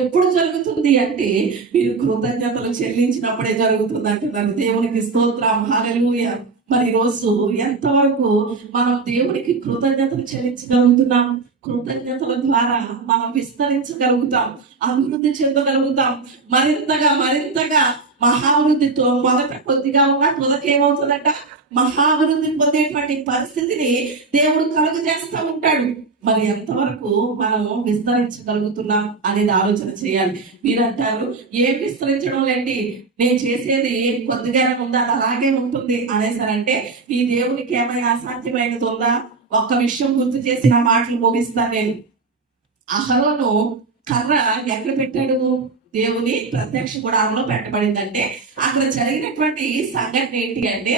ఎప్పుడు జరుగుతుంది అంటే, మీరు కృతజ్ఞతలు చెల్లించినప్పుడే జరుగుతుంది అంటున్నారు. దేవునికి స్తోత్రం. హల్లెలూయా. మరి రోజు ఎంతవరకు మనం దేవునికి కృతజ్ఞతలు చెల్లించగలుగుతున్నాం? కృతజ్ఞతల ద్వారా మనం విస్తరించగలుగుతాం, అభివృద్ధి చెందగలుగుతాం. మరింతగా మహాభివృద్ధితో మొదట కొద్దిగా ఉన్న తుదకేమవుతుందట? మహాభివృద్ధి పొందేటువంటి పరిస్థితిని దేవుడు కలుగు చేస్తూ ఉంటాడు. మరి ఎంతవరకు మనం విస్తరించగలుగుతున్నాం అనేది ఆలోచన చేయాలి. మీరంటారు, ఏం విస్తరించడం లేండి, నేను చేసేది కొద్దిగా ఉందా, అలాగే ఉంటుంది అనేసారంటే, ఈ దేవునికి ఏమైనా అసాధ్యమైనది ఉందా? ఒక్క విషయం గుర్తు చేసి నా మాటలు ముగిస్తాను నేను. అహరోను కర్ర ఎక్కడ పెట్టాడు? దేవుని ప్రత్యక్ష గుడారంలో పెట్టబడిందంటే, అక్కడ జరిగినటువంటి సంఘటన ఏంటి అంటే,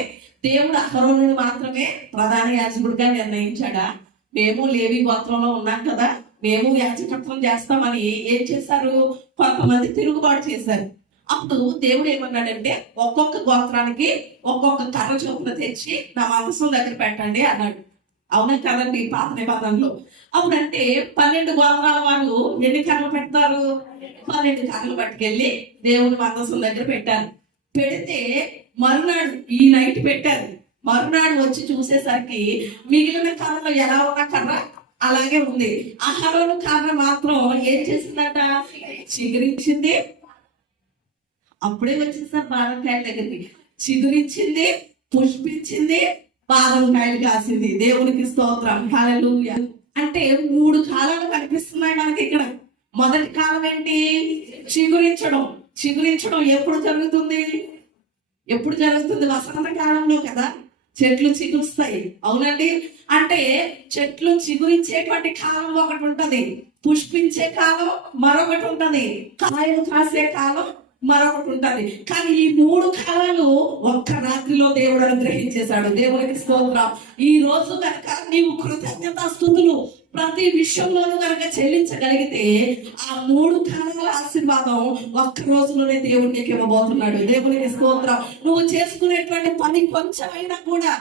దేవుడు అహరోనుని మాత్రమే ప్రధాన యాజకుడిగా నిర్ణయించాడా? మేము లేవి గోత్రంలో ఉన్నాం కదా, మేము యాజకత్వం చేస్తామని ఏం చేశారు? కొంతమంది తిరుగుబాటు చేశారు. అప్పుడు దేవుడు ఏమన్నాడంటే, ఒక్కొక్క గోత్రానికి ఒక్కొక్క కర్ర చొప్పున తెచ్చి నా మందసం దగ్గర పెట్టండి అన్నాడు. అవునా కదండి? పాత నిబంధనలో అప్పుడంటే 12 గోత్రాల వాళ్ళు ఎన్ని కర్రలు పెడతారు? 12 కర్రలు పట్టుకెళ్ళి దేవుని మందసం దగ్గర పెట్టారు. పెడితే మరునాడు ఈ నైట్ పెట్టారు. మరునాడు వచ్చి చూసేసరికి మిగిలిన కర్రలో ఎలా ఉన్న కర్ర అలాగే ఉంది. అహరోను కర్ర మాత్రం ఏం చేసిందట? చిగురించింది. అప్పుడే వచ్చేసారు బాదం కాయల దగ్గరికి. చిగురించింది, పుష్పించింది, బాదం కాయలు కాసింది. దేవునికి స్తోత్రం. హల్లెలూయా. అంటే 3 కాలాలు కనిపిస్తున్నాయి మనకి ఇక్కడ. మొదటి కాలం ఏంటి? చిగురించడం. చిగురించడం ఎప్పుడు జరుగుతుంది? ఎప్పుడు జరుగుతుంది? వసంత కాలంలో కదా చెట్లు చిగురుస్తాయి. అవునండి? అంటే చెట్లు చిగురించేటువంటి కాలం ఒకటి ఉంటది, పుష్పించే కాలం మరొకటి ఉంటది, కాయలు కాసే కాలం మరొకటి ఉంటది. కానీ ఈ 3 కాలాలు ఒక్క రాత్రిలో దేవుడు అనుగ్రహించేశాడు. దేవునికి స్తోత్రం. ఈ రోజు కనుక నీవు కృతజ్ఞతాస్తుతులు ప్రతి విషయంలోనూ కనుక చెల్లించగలిగితే ఆ 3 కాలాల ఆశీర్వాదం ఒక్క రోజులోనే దేవుడు నీకు ఇవ్వబోతున్నాడు. దేవునికి స్తోత్రం. నువ్వు చేసుకునేటువంటి పని కొంచెమైనా కూడా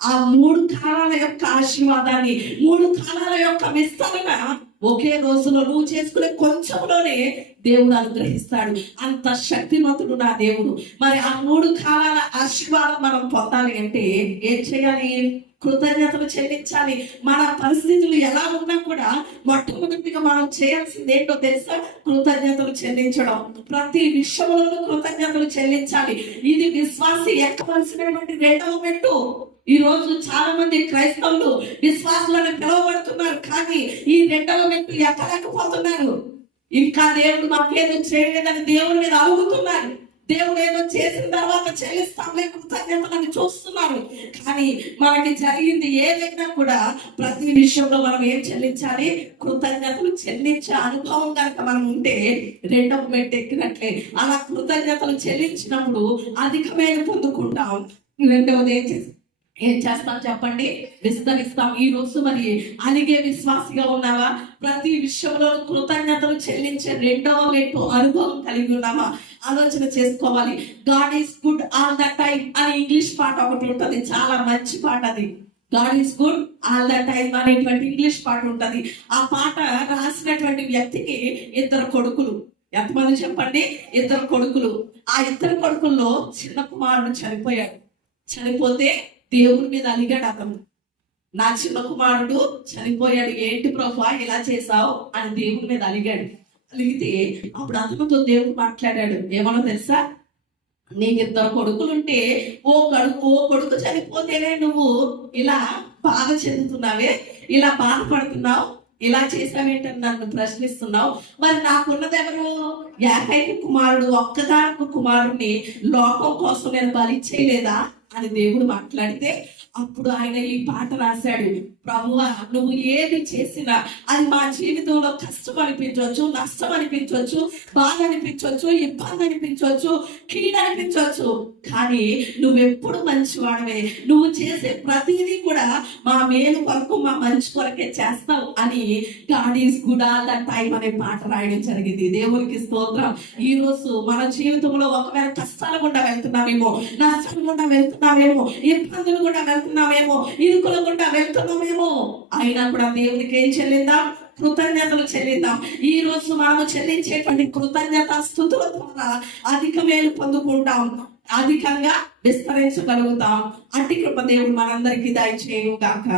ఆ 3 కాలాల యొక్క ఆశీర్వాదాన్ని, 3 కాలాల యొక్క విస్తరణ ఒకే రోజులో నువ్వు చేసుకునే కొంచెంలోనే దేవుడు అనుగ్రహిస్తాడు. అంత శక్తివంతుడు నా దేవుడు. మరి ఆ 3 కాలాల ఆశీర్వాదం మనం పొందాలి అంటే ఏం చేయాలి? కృతజ్ఞతలు చెల్లించాలి. మన పరిస్థితులు ఎలా ఉన్నా కూడా మొట్టమొదటిగా మనం చేయాల్సింది ఏంటో తెలుసా? కృతజ్ఞతలు చెల్లించడం. ప్రతి విషయంలోనూ కృతజ్ఞతలు చెల్లించాలి. ఇది విశ్వాసి ఎక్కవలసినటువంటి 2వ మెట్టు. ఈ రోజు చాలా మంది క్రైస్తవులు విశ్వాసులను పిలువబడుతున్నారు, కానీ ఈ 2వ మెట్టు ఎక్కలేకపోతున్నారు. ఇంకా దేవుడు మాకేదో చేయలేదని దేవుడి మీద అడుగుతున్నారు. దేవుడు ఏదో చేసిన తర్వాత చెల్లిస్తాంలే కృతజ్ఞతలను చూస్తున్నారు. కానీ మనకి జరిగింది ఏదైనా కూడా ప్రతి విషయంలో మనం ఏం చెల్లించాలి? కృతజ్ఞతలు చెల్లించే అనుభవం కనుక మనం ఉంటే 2వ మెట్టు ఎక్కినట్లే. అలా కృతజ్ఞతలు చెల్లించినప్పుడు అధికమైన పొందుకుంటాం. రెండవది ఏం చేస్తాం చెప్పండి? విస్తరిస్తాం. ఈ రోజు మరి అలిగే విశ్వాసిగా ఉన్నావా? ప్రతి విషయంలో కృతజ్ఞతలు చెల్లించే రెండవ మెట్టు అనుభవం కలిగి ఉన్నామా? ఆలోచన చేసుకోవాలి. God is good all the time అని ఇంగ్లీష్ పాట ఒకటి ఉంటుంది, చాలా మంచి పాట అది. God is good all the time అనేటువంటి ఇంగ్లీష్ పాట ఉంటుంది. ఆ పాట రాసినటువంటి వ్యక్తికి ఇద్దరు కొడుకులు. ఎంతమంది చెప్పండి? ఇద్దరు కొడుకులు. ఆ ఇద్దరు కొడుకుల్లో చిన్న కుమారుడు చనిపోయాడు. చనిపోతే దేవుడి మీద అలిగాడు అతను. నా చిన్న కుమారుడు చనిపోయాడు, ఏంటి ప్రభువా ఇలా చేసావు అని దేవుడి మీద అలిగాడు. అలిగితే అప్పుడు అతనితో దేవుడు మాట్లాడాడు. ఏమన్నా తెలుసా? నీకు ఇద్దరు కొడుకులుంటే ఓ కొడుకు చనిపోతేనే నువ్వు ఇలా బాధ చెందుతున్నావే, ఇలా బాధపడుతున్నావు, ఇలా చేసావేంటని నన్ను ప్రశ్నిస్తున్నావు. మరి నాకున్నది ఎవరు? ఏకైక కుమారుడు, ఒక్కదానికి కుమారుడిని లోకం కోసం నేను బలి చేయలేదా అని దేవుడు మాట్లాడితే అప్పుడు ఆయన ఈ పాట రాశాడు. ప్రభువా, నువ్వు ఏది చేసినా అది మా జీవితంలో కష్టం అనిపించవచ్చు, నష్టం అనిపించవచ్చు, బాధ అనిపించవచ్చు, ఇబ్బంది అనిపించవచ్చు, కీడు అనిపించవచ్చు, కానీ నువ్వెప్పుడు మంచివాడవే. నువ్వు చేసే ప్రతిదీ కూడా మా మేలు కొరకు, మా మంచి కొరకే చేస్తావు అని God is good all the time అనే పాట రాయడం జరిగింది. దేవునికి స్తోత్రం. ఈ రోజు మన జీవితంలో ఒకవేళ కష్టాలు గుండా వెళ్తున్నామేమో, నష్టాలు గుండా వెళ్తున్నామేమో, ఇబ్బందులు గుండా వెళ్తున్నామేమో, ఇరుకుల గుండా వెళ్తున్నామేమో, అయినా కూడా దేవునికి ఏం చెల్లిద్దాం? కృతజ్ఞతలు చెల్లిద్దాం. ఈ రోజు మనము చెల్లించేటువంటి కృతజ్ఞత స్తుతుల ద్వారా అధిక మేలు పొందుకుంటాం, అధికంగా విస్తరించగలుగుతాం. అట్టి కృప దేవుడు మనందరికీ దయచేయును గాక.